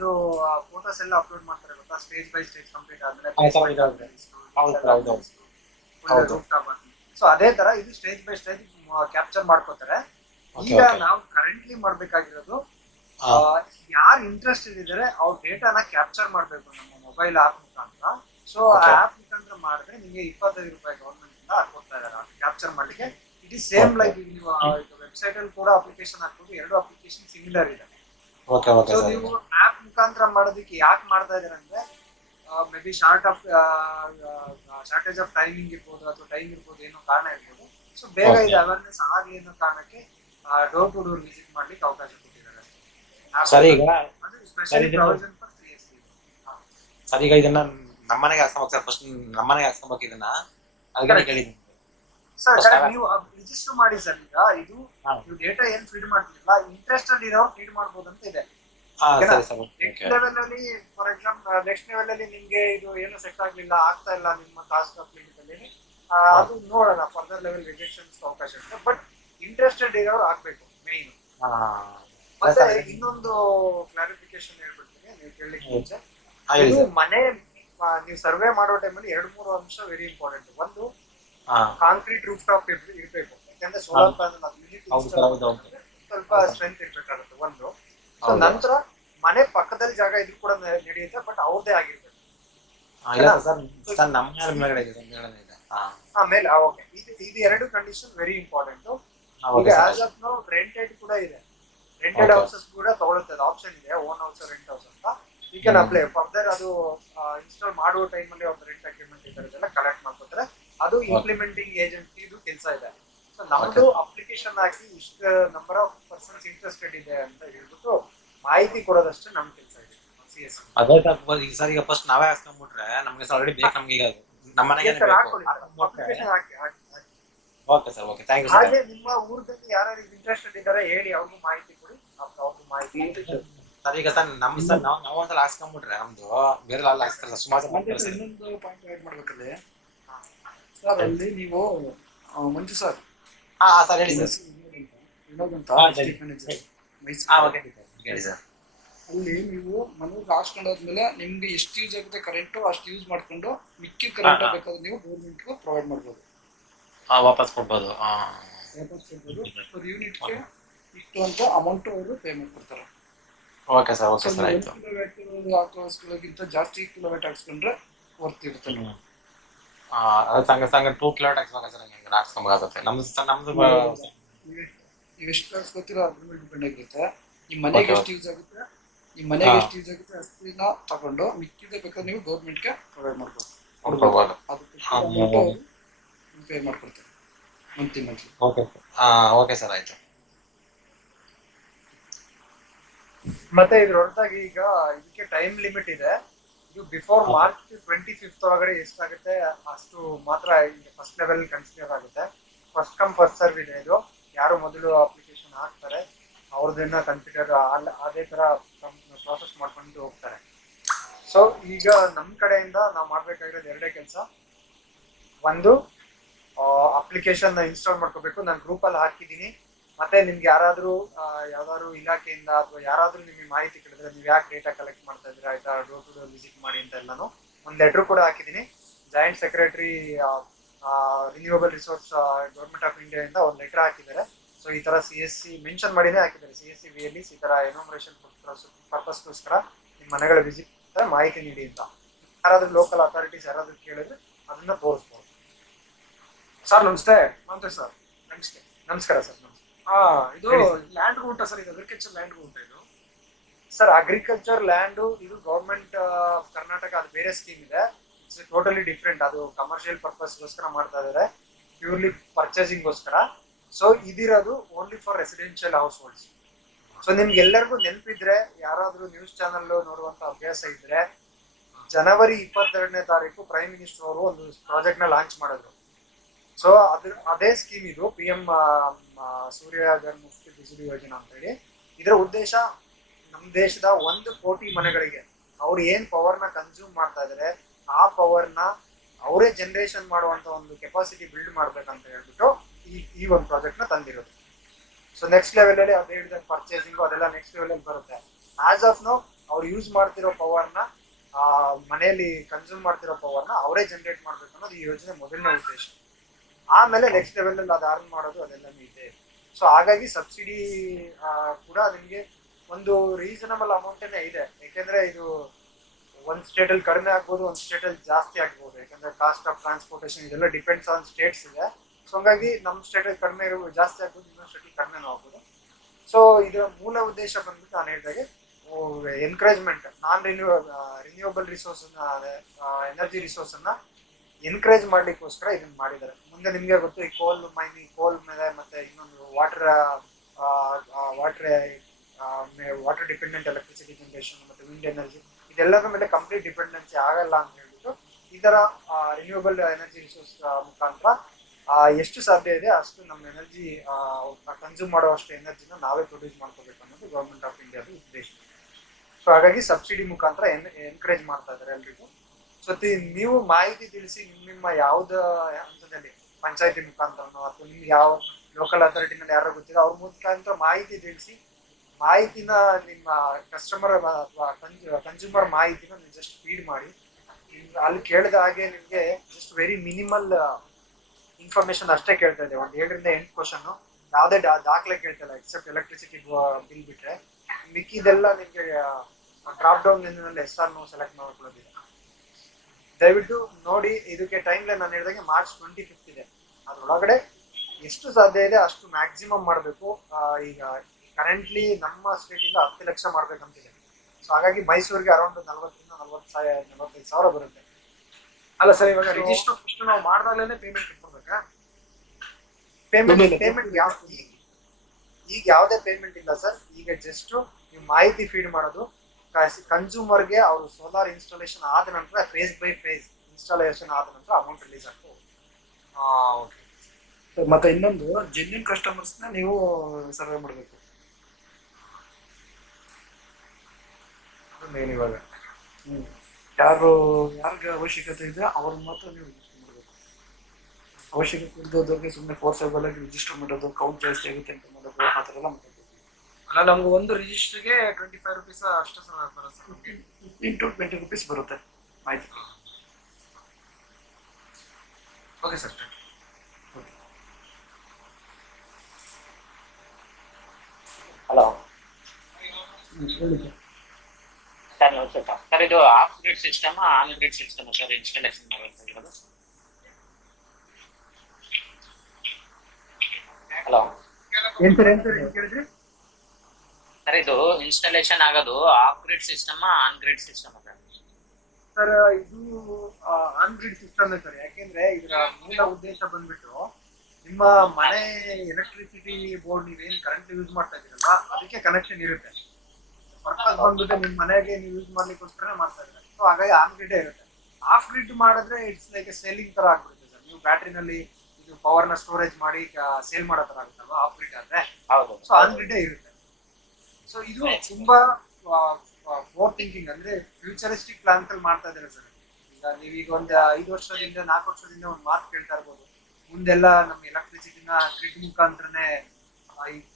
ಫೋಟೋಸ್ ಎಲ್ಲ ಅಪ್ಲೋಡ್ ಮಾಡ್ತಾರೆ ಗೊತ್ತಾ? ಸ್ಟೇಜ್ ಬೈ ಸ್ಟೇಜ್ ಕಂಪ್ಲೀಟ್ ಆದ್ಮೇಲೆ. ಸೊ ಅದೇ ತರ ಇದು ಸ್ಟೇಜ್ ಬೈ ಸ್ಟೇಜ್ ಕ್ಯಾಪ್ಚರ್ ಮಾಡ್ಕೋತಾರೆ. ಈಗ ನಾವು ಕರೆಂಟ್ಲಿ ಮಾಡ್ಬೇಕಾಗಿರೋದು. ಯಾರು ಇಂಟ್ರೆಸ್ಟ್ ಇದ್ದಾರೆ ಅವ್ರ ಡೇಟಾನ ಕ್ಯಾಪ್ಚರ್ ಮಾಡ್ಬೇಕು ನಮ್ಮ ಮೊಬೈಲ್ ಆಪ್ ಮುಖಾಂತರ. ಸೊ ಆ. ಆಪ್ ಮುಖಾಂತರ ಮಾಡಿದ್ರೆ ನಿಮಗೆ ಇಪ್ಪತ್ತೈದು ರೂಪಾಯಿ ಗೌರ್ಮೆಂಟ್ ಇಂದ ಕೊಡ್ತಾ ಇದಾರೆ ಕ್ಯಾಪ್ಚರ್ ಮಾಡ್ಲಿಕ್ಕೆ ಇಟ್ ಇಸ್ ಸೇಮ್. ಲೈಕ್ ನೀವು ವೆಬ್ಸೈಟ್ ಅಲ್ಲಿ ಕೂಡ ಅಪ್ಲಿಕೇಶನ್ ಹಾಕ್ಬೋದು. ಎರಡು ಅಪ್ಲಿಕೇಶನ್ ಸಿಮಿಲರ್ ಇದೆ. ಸೊ ನೀವು ಆಪ್ ಮುಖಾಂತರ ಮಾಡೋದಕ್ಕೆ ಯಾಕೆ ಮಾಡ್ತಾ ಇದ್ದೀರ ಅಂದ್ರೆ may be short of shortage of timing ಇರ್ಬೋದು ಅಥವಾ ಟೈಮ್ ಇರ್ಬೋದು ಏನೋ ಕಾರಣ ಇರ್ಬೋದು. ಸೊ ಬೇಗ ಇದೆ ಅವೇರ್ನೆಸ್ ಆಗಲಿ ಅನ್ನೋ ಕಾರಣಕ್ಕೆ ಡೋರ್ ಟು ಡೋರ್ ವಿಸಿಟ್ ಮಾಡ್ಲಿಕ್ಕೆ ಅವಕಾಶ ಕೊಟ್ಟಿದ್ದಾರೆ. ಸ್ಪೆಷಲಿ ಪ್ರಾವಿಷನ್
ಸರ್ ಈಗ ಇದನ್ನ ನಮ್ಮನೆಗೆ ಸರ್ ಫಸ್ಟ್ ನಮ್ಮನೆಗೆ ಹಾಕ್ಸ್ಕೊಬೇಕು ಇದನ್ನ? ಅದಕ್ಕೆ. ಕೇಳಿದ್ದೀನಿ.
ಸರ್ ನೀವು ರಿಜಿಸ್ಟರ್ ಮಾಡಿ ಸರ್ ಈಗ. ಇದು. ನೀವು ಡೇಟಾ ಏನ್ ಫೀಡ್ ಮಾಡ್ತಿಲ್ಲ ಇಂಟ್ರೆಸ್ಟೆಡ್ ಇರೋರು ಫೀಡ್ ಮಾಡ್ಬೋದು ಅಂತ ಇದೆ ನೆಕ್ಸ್ಟ್ ಲೆವೆಲ್ ಅಲ್ಲಿ ಫಾರ್ ಎಕ್ಸಾಂಪಲ್ ನೆಕ್ಸ್ಟ್ ಲೆವೆಲ್ ಅಲ್ಲಿ ನಿಮ್ಗೆ ಇದು ಏನು ಸೆಟ್ ಆಗ್ಲಿಲ್ಲ ಆಗ್ತಾ ಇಲ್ಲ ನಿಮ್ಮ ಟಾಸ್ಕ್ ಆಫ್ ಅಲ್ಲಿ. ಅದು ನೋಡೋಣ ಫರ್ದರ್ ಲೆವೆಲ್ ರಿಜೆಕ್ಷನ್ಸ್ ಅವಕಾಶ ಇರುತ್ತೆ. ಬಟ್ ಇಂಟ್ರೆಸ್ಟೆಡ್ ಇರೋರು ಆಗ್ಬೇಕು ಮೇನ್ ಮತ್ತೆ ಇನ್ನೊಂದು ಕ್ಲಾರಿಫಿಕೇಶನ್ ಹೇಳ್ಬಿಡ್ತೀನಿ ನೀವು ಕೇಳಲಿಕ್ಕೆ ಮುಂಚೆ. ಇದು. ಮನೆ ನೀವು ಸರ್ವೆ ಮಾಡೋ ಟೈಮಲ್ಲಿ ಎರಡು ಮೂರು ಅಂಶ ವೆರಿ ಇಂಪಾರ್ಟೆಂಟ್ ಒಂದು ಕಾಂಕ್ರೀಟ್ ರೂಫ್ ಟಾಪ್ ಇರಬೇಕು. ಯಾಕಂದ್ರೆ ಸೋಲಾರ್. ಪ್ಯಾನಲ್ ಸ್ವಲ್ಪ ಸ್ಟ್ರೆಂತ್ ಇರ್ಬೇಕಾಗುತ್ತೆ ಒಂದು. ಸೊ. ನಂತರ ಮನೆ ಪಕ್ಕದಲ್ಲಿ ಜಾಗ ಇದ್ರು ಕೂಡ ನಡೆಯುತ್ತೆ ಬಟ್ ಅವ್ರದೇ ಆಗಿರ್ಬೇಕು. ಆಮೇಲೆ ಓಕೆ ಇದು ಇದು. ಎರಡು ಕಂಡೀಷನ್ ವೆರಿ ಇಂಪಾರ್ಟೆಂಟ್ ಈಗ ಆಸ್ ಆಫ್ ನೋ ರೆಂಟೆಡ್ ಕೂಡ ಇದೆ. ರೆಂಟೆಡ್. ಹೌಸಸ್ ಕೂಡ ತಗೊಳುತ್ತೆ ಆಪ್ಷನ್ ಇದೆ ಓನ್ ಹೌಸ್ ರೆಂಟ್ ಹೌಸ್ ಅಂತ. You can. ಅಪ್ಲೈ ಫರ್ದರ್ ಅದು ಇನ್ಸ್ಟಾಲ್ ಮಾಡುವ ಅಲ್ಲಿ ಅವ್ರ ರೆಂಟ್ ಅಗ್ರಿಮೆಂಟ್ ಇದ್ದಾರೆ ಕಲೆಕ್ಟ್ ಮಾಡ್ಕೊತಾರೆ ಅದು ಇಂಪ್ಲಿಮೆಂಟಿಂಗ್ ಏಜೆನ್ಸಿದು ಕೆಲಸ ಇದೆ. ಸೊ ನಮ್ದು ಅಪ್ಲಿಕೇಶನ್ ಹಾಕಿ ಇಷ್ಟು ನಂಬರ್ ಆಫ್ ಪರ್ಸನ್ಸ್ ಇಂಟ್ರೆಸ್ಟೆಡ್ ಇದೆ ಅಂತ ಹೇಳ್ಬಿಟ್ಟು ಮಾಹಿತಿ ಕೊಡೋದಷ್ಟೇ ನಮ್ ಕೆಲಸ ಇದೆ ಸಿ ಎಸ್
ಅದೇ ಸರ್ ಈಗ ಸರ್ ಈಗ ಫಸ್ಟ್ ನಾವೇ ಹಾಕ್ಸ್ಕೊಂಡ್ಬಿಟ್ರೆ ನಮ್ಗೆ ಆಲ್ರೆಡಿ ಬೇಕು ನಮ್ಗೆ ಈಗ ನಮ್ಮ ಮನೆಗೆ
application hockey.
Okay sir okay. Thank you sir
ಹಾಗೆ ನಿಮ್ಮ ಊರಲ್ಲಿ ಯಾರು ಇಂಟ್ರೆಸ್ಟೆಡ್ ಇದ್ದಾರೆ ಹೇಳಿ ಅವ್ರಿಗೂ ಮಾಹಿತಿ ಕೊಡಿ. ಅವ್ರು- ಅವ್ರಿಗೂ ಮಾಹಿತಿ
ಸರ್ ಈಗ ಸರ್ ನಮ್ ಸರ್ ನಾವ್ ನಾವ್ ಒಂದ್ಸಲ ಹಾಕ್ಸ್ಕೊಂಡ್ಬಿಟ್ರೆ ನಮ್ದು. ಬೇರೆ ಅಲ್ಲ ಹಾಕ್ಸ್ತಾರಲ್ಲ ಸುಮಾರು ಜನ ಸರ್
ಇನ್ನೊಂದು ಪಾಯಿಂಟ್ ಆಡ್ ಮಾಡ್ಬೇಕಲ್ಲಿ. ಸರ್ ಅಲ್ಲಿ ನೀವು ಆ, ಮಂಜು ಸರ್.
ಹಾ ಹಾ, ಸರ್ ಹೇಳಿ ಸರ್.
ವಿನೋದ್ ಅಂತ
ಹಾ,
district
ಹೇಳಿ.
manager, ಮೈಸೂರು.
ಓಕೆ. ಹೇಳಿ ಸರ್.
ಅಲ್ಲಿ ನೀವು ಮನೆಗೆ ಹಾಕ್ಸ್ಕೊಂಡಾದ್ಮೇಲೆ ನಿಮ್ಗೆ ಎಷ್ಟು ಯೂಸ್ ಆಗುತ್ತೆ ಕರೆಂಟು ಅಷ್ಟು ಯೂಸ್ ಮಾಡ್ಕೊಂಡು ಮಿಕ್ಕಿ ಕರೆಂಟ್
ಹಾ, ಹಾ.
ಬೇಕಾದ್ರೆ ನೀವು ಗೌರ್ಮೆಂಟ್ಗೂ ಪ್ರೊವೈಡ್ ಮಾಡ್ಬೋದು.
ಹಾ ವಾಪಸ್ ಕೊಡ್ಬೋದು. ಹಾ.
ಪರ್ ಯೂನಿಟ್ಗೆ ಇಷ್ಟು ಅಂತ ಅಮೌಂಟ್ ಅವರು ಪೇಮೆಂಟ್ ಕೊಡ್ತಾರೆ
ಓಕೆ ಸರ್ ಓಕೆ ಸರ್ ಆಯ್ತು.
ಹಾಕೋಸ್ಕಿಂತ ಜಾಸ್ತಿ ಕಿಲೋಮೀಟರ್ ಹಾಕ್ಸ್ಕೊಂಡ್ರೆ ವರ್ತ್ ಇರುತ್ತೆ.
ಆ, ಅದು ಸಂಗ ಸಂಗ ಟೂ ಕಿಲೋಮೀಟರ್ ಹಾಕ್ಸ್ಬೇಕು ಸರ್ ಹಿಂಗೆ ಹಾಕ್ಸ್ಕೊಬೇಕಾಗುತ್ತೆ ನಮ್ದು ಸರ್ ನಮ್ದು
ನೀವು ನೀವು ಎಷ್ಟು ಹಾಕ್ಸ್ಕೊತೀರೋ ಅದ್ರ ಮೇಲೆ ಡಿಪೆಂಡ್ ಆಗಿರುತ್ತೆ. ನಿಮ್ಮ ಮನೆಗೆ ಎಷ್ಟು ಯೂಸ್ ಆಗುತ್ತೆ ನಿಮ್ಮ ಮನೆಗೆ. ಎಷ್ಟು ಯೂಸ್ ಆಗುತ್ತೆ ಅಷ್ಟನ್ನ ತಗೊಂಡು ಮಿಕ್ಕಿದೆ ಬೇಕಾದ್ರೆ ನೀವು ಗೌರ್ಮೆಂಟ್ಗೆ ಪ್ರೊವೈಡ್ ಮಾಡ್ಬೋದು.
ಕೊಡ್ಬೋದು
ಅದಕ್ಕೆ ಪೇ ಮಾಡ್ಕೊಡ್ತಾರೆ monthly monthly
okay okay sir ಆಯ್ತು.
ಮತ್ತೆ ಇದ್ರ ಹೊರತಾಗಿ ಈಗ ಇದಕ್ಕೆ ಟೈಮ್ ಲಿಮಿಟ್ ಇದೆ. ಇದು ಬಿಫೋರ್ ಮಾರ್ಚ್ ಟ್ವೆಂಟಿ ಫಿಫ್ತ್ ಒಳಗಡೆ ಎಷ್ಟಾಗುತ್ತೆ ಅಷ್ಟು ಮಾತ್ರ ಫಸ್ಟ್ ಲೆವೆಲ್ ಕನ್ಸಿಡರ್ ಆಗುತ್ತೆ. ಫಸ್ಟ್ ಕಮ್ ಫಸ್ಟ್ ಸರ್ವ್ ಇದೆ ಇದು. ಯಾರು ಮೊದಲು ಅಪ್ಲಿಕೇಶನ್ ಹಾಕ್ತಾರೆ ಅವ್ರದನ್ನ ಕನ್ಸಿಡರ್ ಅದೇ ತರ ಪ್ರಾಸೆಸ್ ಮಾಡ್ಕೊಂಡು ಹೋಗ್ತಾರೆ. ಸೊ ಈಗ ನಮ್ಮ ಕಡೆಯಿಂದ ನಾವು ಮಾಡ್ಬೇಕಾಗಿರೋದು ಎರಡೇ ಕೆಲಸ. ಒಂದು ಅಪ್ಲಿಕೇಶನ್ ಇನ್ಸ್ಟಾಲ್ ಮಾಡ್ಕೋಬೇಕು. ನಾನು ಗ್ರೂಪಲ್ಲಿ ಹಾಕಿದ್ದೀನಿ. ಮತ್ತೆ ನಿಮ್ಗೆ ಯಾರಾದ್ರೂ ಯಾವ್ದಾದ್ರು ಇಲಾಖೆಯಿಂದ ಅಥವಾ ಯಾರಾದ್ರೂ ನಿಮಗೆ ಮಾಹಿತಿ ಕೇಳಿದ್ರೆ ನೀವು ಯಾಕೆ ಡೇಟಾ ಕಲೆಕ್ಟ್ ಮಾಡ್ತಾ ಇದ್ದೀರಾ? ಆಯ್ತಾ? ಡೋರ್ ಟು ಡೋರ್ ವಿಸಿಟ್ ಮಾಡಿ ಅಂತ ಎಲ್ಲಾನು. ಒಂದು ಲೆಟರ್ ಕೂಡ ಹಾಕಿದೀನಿ joint secretary renewable resource government of India ಇಂದ ಒಂದು ಲೆಟರ್ ಹಾಕಿದ್ದಾರೆ. ಸೊ ಈ ತರ ಸಿ ಎಸ್ ಸಿ ಮೆನ್ಷನ್ ಮಾಡಿನೇ ಹಾಕಿದ್ದಾರೆ. ಸಿ ಎಸ್ ಸಿ ವಿಯಲ್ಲಿ ಈ ತರ ಎನೋಮರೇಷನ್ ಪರ್ಪಸ್ಗೋಸ್ಕರ ನಿಮ್ಮ ಮನೆಗಳ ವಿಸಿಟ್ ಮಾಹಿತಿ ನೀಡಿ ಅಂತ. ಯಾರಾದ್ರೂ ಲೋಕಲ್ ಅಥಾರಿಟೀಸ್ ಯಾರಾದ್ರೂ ಕೇಳಿದ್ರೆ ಅದನ್ನ ತೋರಿಸ್ಬೋದು.
ಸರ್ ನಮಸ್ತೆ.
ನಮಸ್ತೆ ಸರ್.
ನಮಸ್ತೆ.
ನಮಸ್ಕಾರ ಸರ್. ನಮಸ್ತೆ
ಇದು. ಲ್ಯಾಂಡ್ ಉಂಟ ಸರ್ ಇದು ಅಗ್ರಿಕಲ್ಚರ್ ಲ್ಯಾಂಡ್ ಉಂಟ ಇದು.
ಸರ್ ಅಗ್ರಿಕಲ್ಚರ್ ಲ್ಯಾಂಡ್ ಇದು ಗೌರ್ಮೆಂಟ್ ಕರ್ನಾಟಕ ಅದು ಬೇರೆ ಸ್ಕೀಮ್ ಇದೆ. ಇಟ್ಸ್ ಟೋಟಲಿ ಡಿಫ್ರೆಂಟ್ ಅದು ಕಮರ್ಷಿಯಲ್ ಪರ್ಪಸ್ ಗೋಸ್ಕರ ಮಾಡ್ತಾ ಇದ್ದಾರೆ ಪ್ಯೂರ್ಲಿ ಪರ್ಚೇಸಿಂಗ್ಗೋಸ್ಕರ so ಇದಿರೋದು only for residential households so ನಿಮ್ಗೆ ಎಲ್ಲರಿಗೂ ನೆನಪಿದ್ರೆ ಯಾರಾದ್ರೂ ನ್ಯೂಸ್ ಚಾನೆಲ್ ನೋಡುವಂತ ಅಭ್ಯಾಸ ಇದ್ರೆ ಜನವರಿ ಇಪ್ಪತ್ತೆರಡನೇ ತಾರೀಕು ಪ್ರೈಮ್ ಮಿನಿಸ್ಟರ್ ಅವರು ಒಂದು ಪ್ರಾಜೆಕ್ಟ್ನ ಲಾಂಚ್ ಮಾಡಿದ್ರು. ಸೊ ಅದ್ರ ಅದೇ ಸ್ಕೀಮ್ ಇದು. ಪಿ ಎಂ ಸೂರ್ಯ ಘರ್ ಮುಫ್ತಿ ಬಿಸಿಲಿ ಯೋಜನಾ ಅಂತ ಹೇಳಿ. ಇದರ ಉದ್ದೇಶ ನಮ್ಮ ದೇಶದ ಒಂದು ಕೋಟಿ ಮನೆಗಳಿಗೆ ಅವ್ರು ಏನ್ ಪವರ್ನ ಕನ್ಸ್ಯೂಮ್ ಮಾಡ್ತಾ ಇದಾರೆ ಆ ಪವರ್ನ ಅವರೇ ಜನರೇಷನ್ ಮಾಡುವಂತ ಒಂದು ಕೆಪಾಸಿಟಿ ಬಿಲ್ಡ್ ಮಾಡ್ಬೇಕಂತ ಹೇಳ್ಬಿಟ್ಟು ಈ ಈ ಒಂದು ಪ್ರಾಜೆಕ್ಟ್ನ ತಂದಿರೋದು. ಸೊ ನೆಕ್ಸ್ಟ್ ಲೆವೆಲ್ ಅಲ್ಲಿ ಅದೇ ಹೇಳಿದ ಪರ್ಚೇಸಿಂಗ್ ಅದೆಲ್ಲ ನೆಕ್ಸ್ಟ್ ಲೆವೆಲ್ ಅಲ್ಲಿ ಬರುತ್ತೆ. ಆಸ್ ಆಫ್ ನೋ ಅವ್ರು ಯೂಸ್ ಮಾಡ್ತಿರೋ ಪವರ್ನ ಆ, ಮನೆಯಲ್ಲಿ ಕನ್ಸ್ಯೂಮ್ ಮಾಡ್ತಿರೋ ಪವರ್ನ ಅವರೇ ಜನರೇಟ್ ಮಾಡ್ಬೇಕು ಅನ್ನೋದು ಈ ಯೋಜನೆ ಮೊದಲನೇ ಉದ್ದೇಶ. ಆಮೇಲೆ ನೆಕ್ಸ್ಟ್ ಲೆವೆಲ್ ಅಲ್ಲಿ ಅದು ಅರ್ನ್ ಮಾಡೋದು ಅದೆಲ್ಲ ಇದೆ. ಸೊ ಹಾಗಾಗಿ ಸಬ್ಸಿಡಿ ಕೂಡ ನಿಮಗೆ ಒಂದು ರೀಸನಬಲ್ ಅಮೌಂಟೇನೆ ಇದೆ. ಯಾಕೆಂದ್ರೆ ಇದು ಒಂದ್ ಸ್ಟೇಟ್ ಅಲ್ಲಿ ಕಡಿಮೆ ಆಗ್ಬೋದು, ಒಂದ್ ಸ್ಟೇಟ್ ಅಲ್ಲಿ ಜಾಸ್ತಿ ಆಗ್ಬೋದು. ಯಾಕಂದ್ರೆ ಕಾಸ್ಟ್ ಆಫ್ ಟ್ರಾನ್ಸ್ಪೋರ್ಟೇಷನ್ ಇದೆಲ್ಲ ಡಿಪೆಂಡ್ಸ್ ಆನ್ ಸ್ಟೇಟ್ಸ್ ಇದೆ. ಸೊ ಹಂಗಾಗಿ ನಮ್ಮ ಸ್ಟೇಟ್ ಅಲ್ಲಿ ಕಡಿಮೆ ಇರುವ ಜಾಸ್ತಿ ಆಗ್ಬೋದು, ಇನ್ನೊಂದು ಸ್ಟೇಟ್ ಕಡಿಮೆನೂ ಆಗ್ಬೋದು. ಸೊ ಇದರ ಮೂಲ ಉದ್ದೇಶ ಬಂದ್ಬಿಟ್ಟು ನಾನು ಹೇಳಿದಾಗೆ encouragement non renew renewable resource energy resource ಅನ್ನ ಎನ್ಕರೇಜ್ ಮಾಡ್ಲಿಕ್ಕೋಸ್ಕರ ಇದನ್ನ ಮಾಡಿದ್ದಾರೆ. ಮುಂದೆ ನಿಮ್ಗೆ ಗೊತ್ತು, ಈ ಕೋಲ್ ಮೈನಿಂಗ್ ಕೋಲ್ ಮೇಲೆ ಮತ್ತೆ ಇನ್ನೊಂದು water water water dependent electricity generation ಮತ್ತೆ ವಿಂಡ್ ಎನರ್ಜಿ ಇದೆಲ್ಲದರ ಮೇಲೆ ಕಂಪ್ಲೀಟ್ ಡಿಪೆಂಡೆನ್ಸಿ ಆಗಲ್ಲ ಅಂತ ಹೇಳ್ಬಿಟ್ಟು ಇದರ ರಿನ್ಯೂವಬಲ್ ಎನರ್ಜಿ ರಿಸೋರ್ಸ್ ಮುಖಾಂತರ ಎಷ್ಟು ಸಾಧ್ಯ ಇದೆ ಅಷ್ಟು ನಮ್ಮ ಎನರ್ಜಿ ಕನ್ಸ್ಯೂಮ್ ಮಾಡುವಷ್ಟು ಎನರ್ಜಿನ ನಾವೇ ಪ್ರೊಡ್ಯೂಸ್ ಮಾಡ್ಕೋಬೇಕು ಅನ್ನೋದು ಗೌರ್ಮೆಂಟ್ ಆಫ್ ಇಂಡಿಯಾದ ಉದ್ದೇಶ. ಸೊ ಹಾಗಾಗಿ ಸಬ್ಸಿಡಿ ಮುಖಾಂತರ ಎನ್ ಎನ್ಕರೇಜ್ ಮಾಡ್ತಾ ಇದ್ದಾರೆ ಎಲ್ರಿಗೂ. ಸೊ ನೀವು ಮಾಹಿತಿ ತಿಳಿಸಿ ನಿಮ್ಮ ನಿಮ್ಮ ಯಾವ್ದ ಹಂತದಲ್ಲಿ ಪಂಚಾಯತಿ ಮುಖಾಂತರನೋ ಅಥವಾ ನಿಮ್ಗೆ ಯಾವ ಲೋಕಲ್ ಅಥಾರಿಟಿನಲ್ಲಿ ಯಾರೋ ಗೊತ್ತಿರೋ ಅವ್ರ ಮುಖಾಂತರ ಮಾಹಿತಿ ತಿಳಿಸಿ, ಮಾಹಿತಿನ ನಿಮ್ಮ ಕಸ್ಟಮರ್ ಅಥವಾ ಕನ್ಸ್ಯೂಮರ್ ಮಾಹಿತಿನ ನೀವು ಜಸ್ಟ್ ಫೀಡ್ ಮಾಡಿ ಅಲ್ಲಿ ಕೇಳಿದ ಹಾಗೆ ನಿಮ್ಗೆ ಜಸ್ಟ್ ವೆರಿ ಮಿನಿಮಲ್ ಇನ್ಫಾರ್ಮೇಶನ್ ಅಷ್ಟೇ ಕೇಳ್ತಾ ಇದೆ ಒಂದು ಏಳರಿಂದ ಎಂಟು ಕ್ವಶನ್ ಯಾವುದೇ ಡಾ- ದಾಖಲೆ ಕೇಳ್ತಾ ಇಲ್ಲ ಎಕ್ಸೆಪ್ಟ್ ಎಲೆಕ್ಟ್ರಿಸಿಟಿ ಬಿಲ್ ಬಿಟ್ರೆ. ಮಿಕ್ಕಿದೆಲ್ಲ ನಿಮಗೆ drop down yes or no select ಮಾಡ್ಕೊಳ್ಳೋದಿಲ್ಲ ದಯವಿಟ್ಟು ನೋಡಿ ಇದಕ್ಕೆ ಟೈಮ್ ಲೈನ್ ನಾನು ಹೇಳಿದಂಗೆ ಮಾರ್ಚ್ ಟ್ವೆಂಟಿ ಫಿಫ್ತ್ ಇದೆ. ಅದರೊಳಗಡೆ ಎಷ್ಟು ಸಾಧ್ಯ ಇದೆ ಅಷ್ಟು ಮ್ಯಾಕ್ಸಿಮಮ್ ಮಾಡಬೇಕು. ಈಗ ಕರೆಂಟ್ಲಿ ನಮ್ಮ ಸ್ಟೇಟಿಂದ ಇಂದ ಹತ್ತು ಲಕ್ಷ ಮಾಡ್ಬೇಕಂತಿದೆ. ಸೊ ಹಾಗಾಗಿ ಮೈಸೂರಿಗೆ ಅರೌಂಡ್ ನಲ್ವತ್ತರಿಂದ ನಲ್ವತ್ತು ಸಾವಿರ ನಲವತ್ತೈದು ಸಾವಿರ ಬರುತ್ತೆ.
ಅಲ್ಲ ಸರ್ ಇವಾಗ ರಿಜಿಸ್ಟರ್ ಫಸ್ಟ್ ನಾವು ಮಾಡಿದಾಗಲೇ ಪೇಮೆಂಟ್ ಇಟ್ಕೊಬೇಕಾ?
ಪೇಮೆಂಟ್ ಪೇಮೆಂಟ್ ಯಾವ ಈಗ ಈಗ ಯಾವುದೇ ಪೇಮೆಂಟ್ ಇಲ್ಲ ಸರ್. ಈಗ ಜಸ್ಟ್ ನೀವು ಮಾಹಿತಿ ಫೀಡ್ ಮಾಡೋದು. ಕನ್ಸ್ಯೂಮರ್ಗೆ ಅವರು ಸೋಲಾರ್ ಇನ್ಸ್ಟಾಲೇಷನ್ ಆದ ನಂತರ ಫೇಸ್ ಬೈ ಫೇಸ್ ಇನ್ಸ್ಟಾಲೇಷನ್ ಆದ ನಂತರ ಅಮೌಂಟ್ ರಿಲೀಸ್ ಆಗ್ತದೆ.
ಓಕೆ ಮತ್ತೆ ಇನ್ನೊಂದು ಜೆನ್ಯೂನ್ ಕಸ್ಟಮರ್ಸ್ನ ನೀವು ಸರ್ವೆ ಮಾಡಬೇಕು.
ಅದು ಮೇನ್ ಇವಾಗ.
ಯಾರು ಯಾರಿಗೆ ಅವಶ್ಯಕತೆ ಇದೆ ಅವ್ರನ್ನ ಮಾತ್ರ ನೀವು ರಿಜಿಸ್ಟರ್ ಮಾಡಬೇಕು. ಅವಶ್ಯಕತೆ ಇದ್ದವ್ರಿಗೆ ಸುಮ್ಮನೆ ಫೋರ್ಸ್ ಆಗಿ ರಿಜಿಸ್ಟರ್ ಮಾಡೋದು ಕೌಂಟ್ ಜಾಸ್ತಿ ಆಗುತ್ತೆ ಅಂತ ಮಾಡೋದು ಆ ಥರ ಎಲ್ಲ ಮಾಡಬೇಕು.
ಅಲ್ಲ ನಮ್ಗೆ ಒಂದು ರಿಜಿಸ್ಟರ್ಗೆ ಟ್ವೆಂಟಿ ಫೈವ್ ರುಪೀಸ್ ಅಷ್ಟು ಸಲ ಬರುತ್ತೆ ಸರ್ ನಮಗೆ.
ಫಿಫ್ಟೀನ್ ಟ್ವೆಂಟಿ ರುಪೀಸ್ ಬರುತ್ತೆ. ಆಯ್ತು.
ಓಕೆ ಸರ್
ಹಲೋ ಸರ್ ನಮಸ್ತೆ ಸರ್ ಸರ್ ಇದು off grid system on grid system sir installation ಮಾಡೋದು ಹಲೋ
ಏನ್ ಸರ್ ಏನ್ ಸರ್ ಕೇಳಿದ್ರಿ?
ಸರ್ ಇದು ಇನ್ಸ್ಟಾಲೇಷನ್ ಆಗೋದು off grid system on grid system sir?
Sir ಇದು ಆನ್ ಗ್ರಿಡ್ ಸಿಸ್ಟಮ್ ಸರ್. ಯಾಕೆಂದ್ರೆ ಇದರ ಮೂಲ ಉದ್ದೇಶ ಬಂದ್ಬಿಟ್ಟು ನಿಮ್ಮ ಮನೆ ಎಲೆಕ್ಟ್ರಿಸಿಟಿ ಬೋರ್ಡ್ ನೀವೇನು ಕರೆಂಟ್ ಯೂಸ್ ಮಾಡ್ತಾ ಇದೀರಲ್ಲ ಅದಕ್ಕೆ ಕನೆಕ್ಷನ್ ಇರುತ್ತೆ. ಪರ್ಪಸ್ ಬಂದ್ಬಿಟ್ಟು ನಿಮ್ ಮನೆಗೆ ನೀವು ಯೂಸ್ ಮಾಡ್ಲಿಕ್ಕೋಸ್ಕರ ಮಾಡ್ತಾ ಇದ್ದಾರೆ. ಸೊ ಹಾಗಾಗಿ ಆನ್ ಗ್ರಿಡ್ ಇರುತ್ತೆ. ಆಫ್ ಗ್ರಿಡ್ ಮಾಡಿದ್ರೆ ಇಟ್ಸ್ ಲೈಕ್ ಸೇಲಿಂಗ್ ತರ ಆಗ್ಬಿಡುತ್ತೆ ಸರ್. ನೀವು ಬ್ಯಾಟ್ರಿನಲ್ಲಿ ಇದು ಪವರ್ನ ಸ್ಟೋರೇಜ್ ಮಾಡಿ ಸೇಲ್ ಮಾಡೋ ತರ ಆಗುತ್ತಲ್ವಾ ಆಫ್ ಗ್ರಿಡ್ ಆದ್ರೆ?
ಹೌದು.
ಸೊ ಆನ್ ಗ್ರಿಡ್ ಇರುತ್ತೆ. ಸೊ ಇದು ತುಂಬಾ ಫೋರ್ ಥಿಂಕಿಂಗ್ ಅಂದ್ರೆ ಫ್ಯೂಚರಿಸ್ಟಿಕ್ ಪ್ಲಾನ್ ಅಲ್ಲಿ ಮಾಡ್ತಾ ಇದ್ದಾರೆ ಸರ್. ಈಗ ನೀವೀಗ ಒಂದು ಐದು ವರ್ಷದಿಂದ ನಾಲ್ಕು ವರ್ಷದಿಂದ ಒಂದು ಮಾತು ಕೇಳ್ತಾ ಇರ್ಬೋದು. ಮುಂದೆಲ್ಲ ನಮ್ಮ ಎಲೆಕ್ಟ್ರಿಸಿಟಿನ ಗ್ರಿಡ್ ಮುಖಾಂತರನೇ